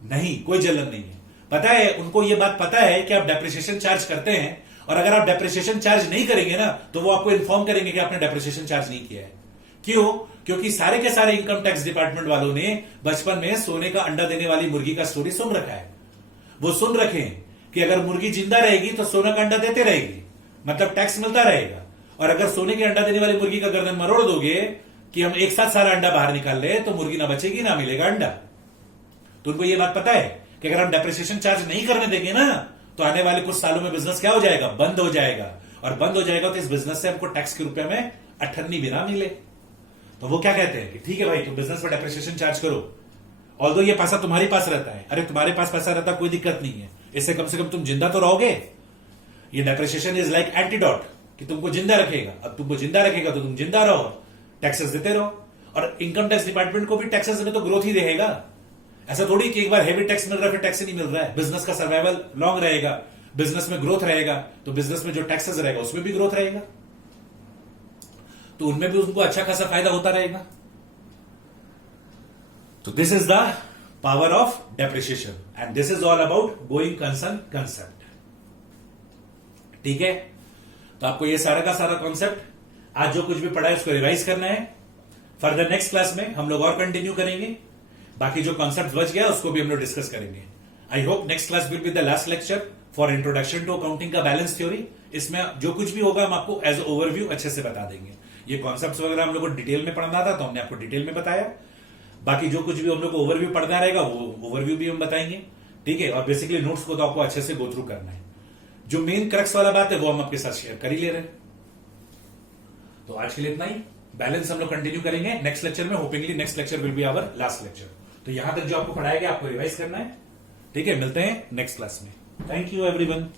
नहीं, कोई जलन नहीं है। पता है उनको, ये बात पता है कि आप डेप्रिसिएशन चार्ज करते हैं, और अगर आप डेप्रिसिएशन चार्ज नहीं करेंगे ना, तो वो आपको इन्फॉर्म करेंगे कि आपने डेप्रिसिएशन चार्ज नहीं किया है। क्यों? क्योंकि सारे के सारे इनकम टैक्स डिपार्टमेंट वालों ने बचपन में सोने का अंडा देने वाली मुर्गी का स्टोरी सुन रखा है। वो सुन रखे हैं कि अगर मुर्गी जिंदा रहेगी तो सोना का अंडा देते रहेगी, मतलब टैक्स मिलता रहेगा, और अगर सोने के अंडा देने वाली मुर्गी का गर्दन मरोड़ दोगे कि हम एक साथ सारा अंडा बाहर निकाल ले, तो मुर्गी ना बचेगी ना मिलेगा अंडा। तो उनको यह बात पता है कि अगर हम डेप्रिसिएशन चार्ज नहीं करने देंगे ना, तो आने वाले कुछ सालों में बिजनेस क्या हो जाएगा, बंद हो जाएगा, और बंद हो जाएगा तो इस बिजनेस से हमको टैक्स के रुपए में अठन्नी भी ना मिले। तो वो क्या कहते हैं कि ठीक है भाई, तुम बिजनेस पर डेप्रिसिएशन चार्ज करो, ऑल्दो ये पैसा तुम्हारे पास रहता है। अरे तुम्हारे पास पैसा रहता कोई दिक्कत नहीं है, इससे कम से कम तुम जिंदा तो रहोगे। ये डेप्रिसिएशन इज लाइक एंटीडोट कि तुमको जिंदा रखेगा। अब तुमको जिंदा रखेगा तो तुम जिंदा रहो, टैक्सेस देते रहो, और इनकम टैक्स डिपार्टमेंट को भी टैक्सेस में तो ग्रोथ ही रहेगा। ऐसा थोड़ी कि एक बार हेवी टैक्स मिल रहा है फिर टैक्स नहीं मिल रहा है। बिजनेस का सर्वाइवल लॉन्ग रहेगा, बिजनेस में ग्रोथ रहेगा तो बिजनेस में जो टैक्सेस रहेगा उसमें भी ग्रोथ रहेगा, तो उनमें भी उनको अच्छा खासा फायदा होता रहेगा। तो this is the power of depreciation and this is all about going concern concept. ठीक है, तो आपको ये सारा का सारा कॉन्सेप्ट आज जो कुछ भी पढ़ा है उसको रिवाइज करना है। फर्दर नेक्स्ट क्लास में हम लोग और कंटिन्यू करेंगे, बाकी जो कॉन्सेप्ट बच गया उसको भी हम लोग डिस्कस करेंगे। I hope next class will be the last lecture for introduction to accounting का बैलेंस थ्योरी। इसमें जो कुछ भी होगा हम आपको एज ओवरव्यू अच्छे से बता देंगे। ये कॉन्सेप्ट्स वगैरह हम लोग को डिटेल में पढ़ना था तो हमने आपको डिटेल में बताया, बाकी जो कुछ भी हम लोग को ओवरव्यू पढ़ना रहेगा वो ओवरव्यू भी हम बताएंगे। ठीक है, और बेसिकली नोट्स को तो आपको अच्छे से गो थ्रू करना है। जो मेन क्रक्स वाला बात है वो हम आपके साथ शेयर कर ही ले रहे हैं। तो आज के लिए इतना ही, बैलेंस हम लोग कंटिन्यू करेंगे नेक्स्ट लेक्चर में। Hopingly next lecture will be our last lecture. तो यहां तक जो आपको पढ़ाया गया आपको रिवाइज करना है। ठीक है, मिलते हैं नेक्स्ट क्लास में। Thank you everyone.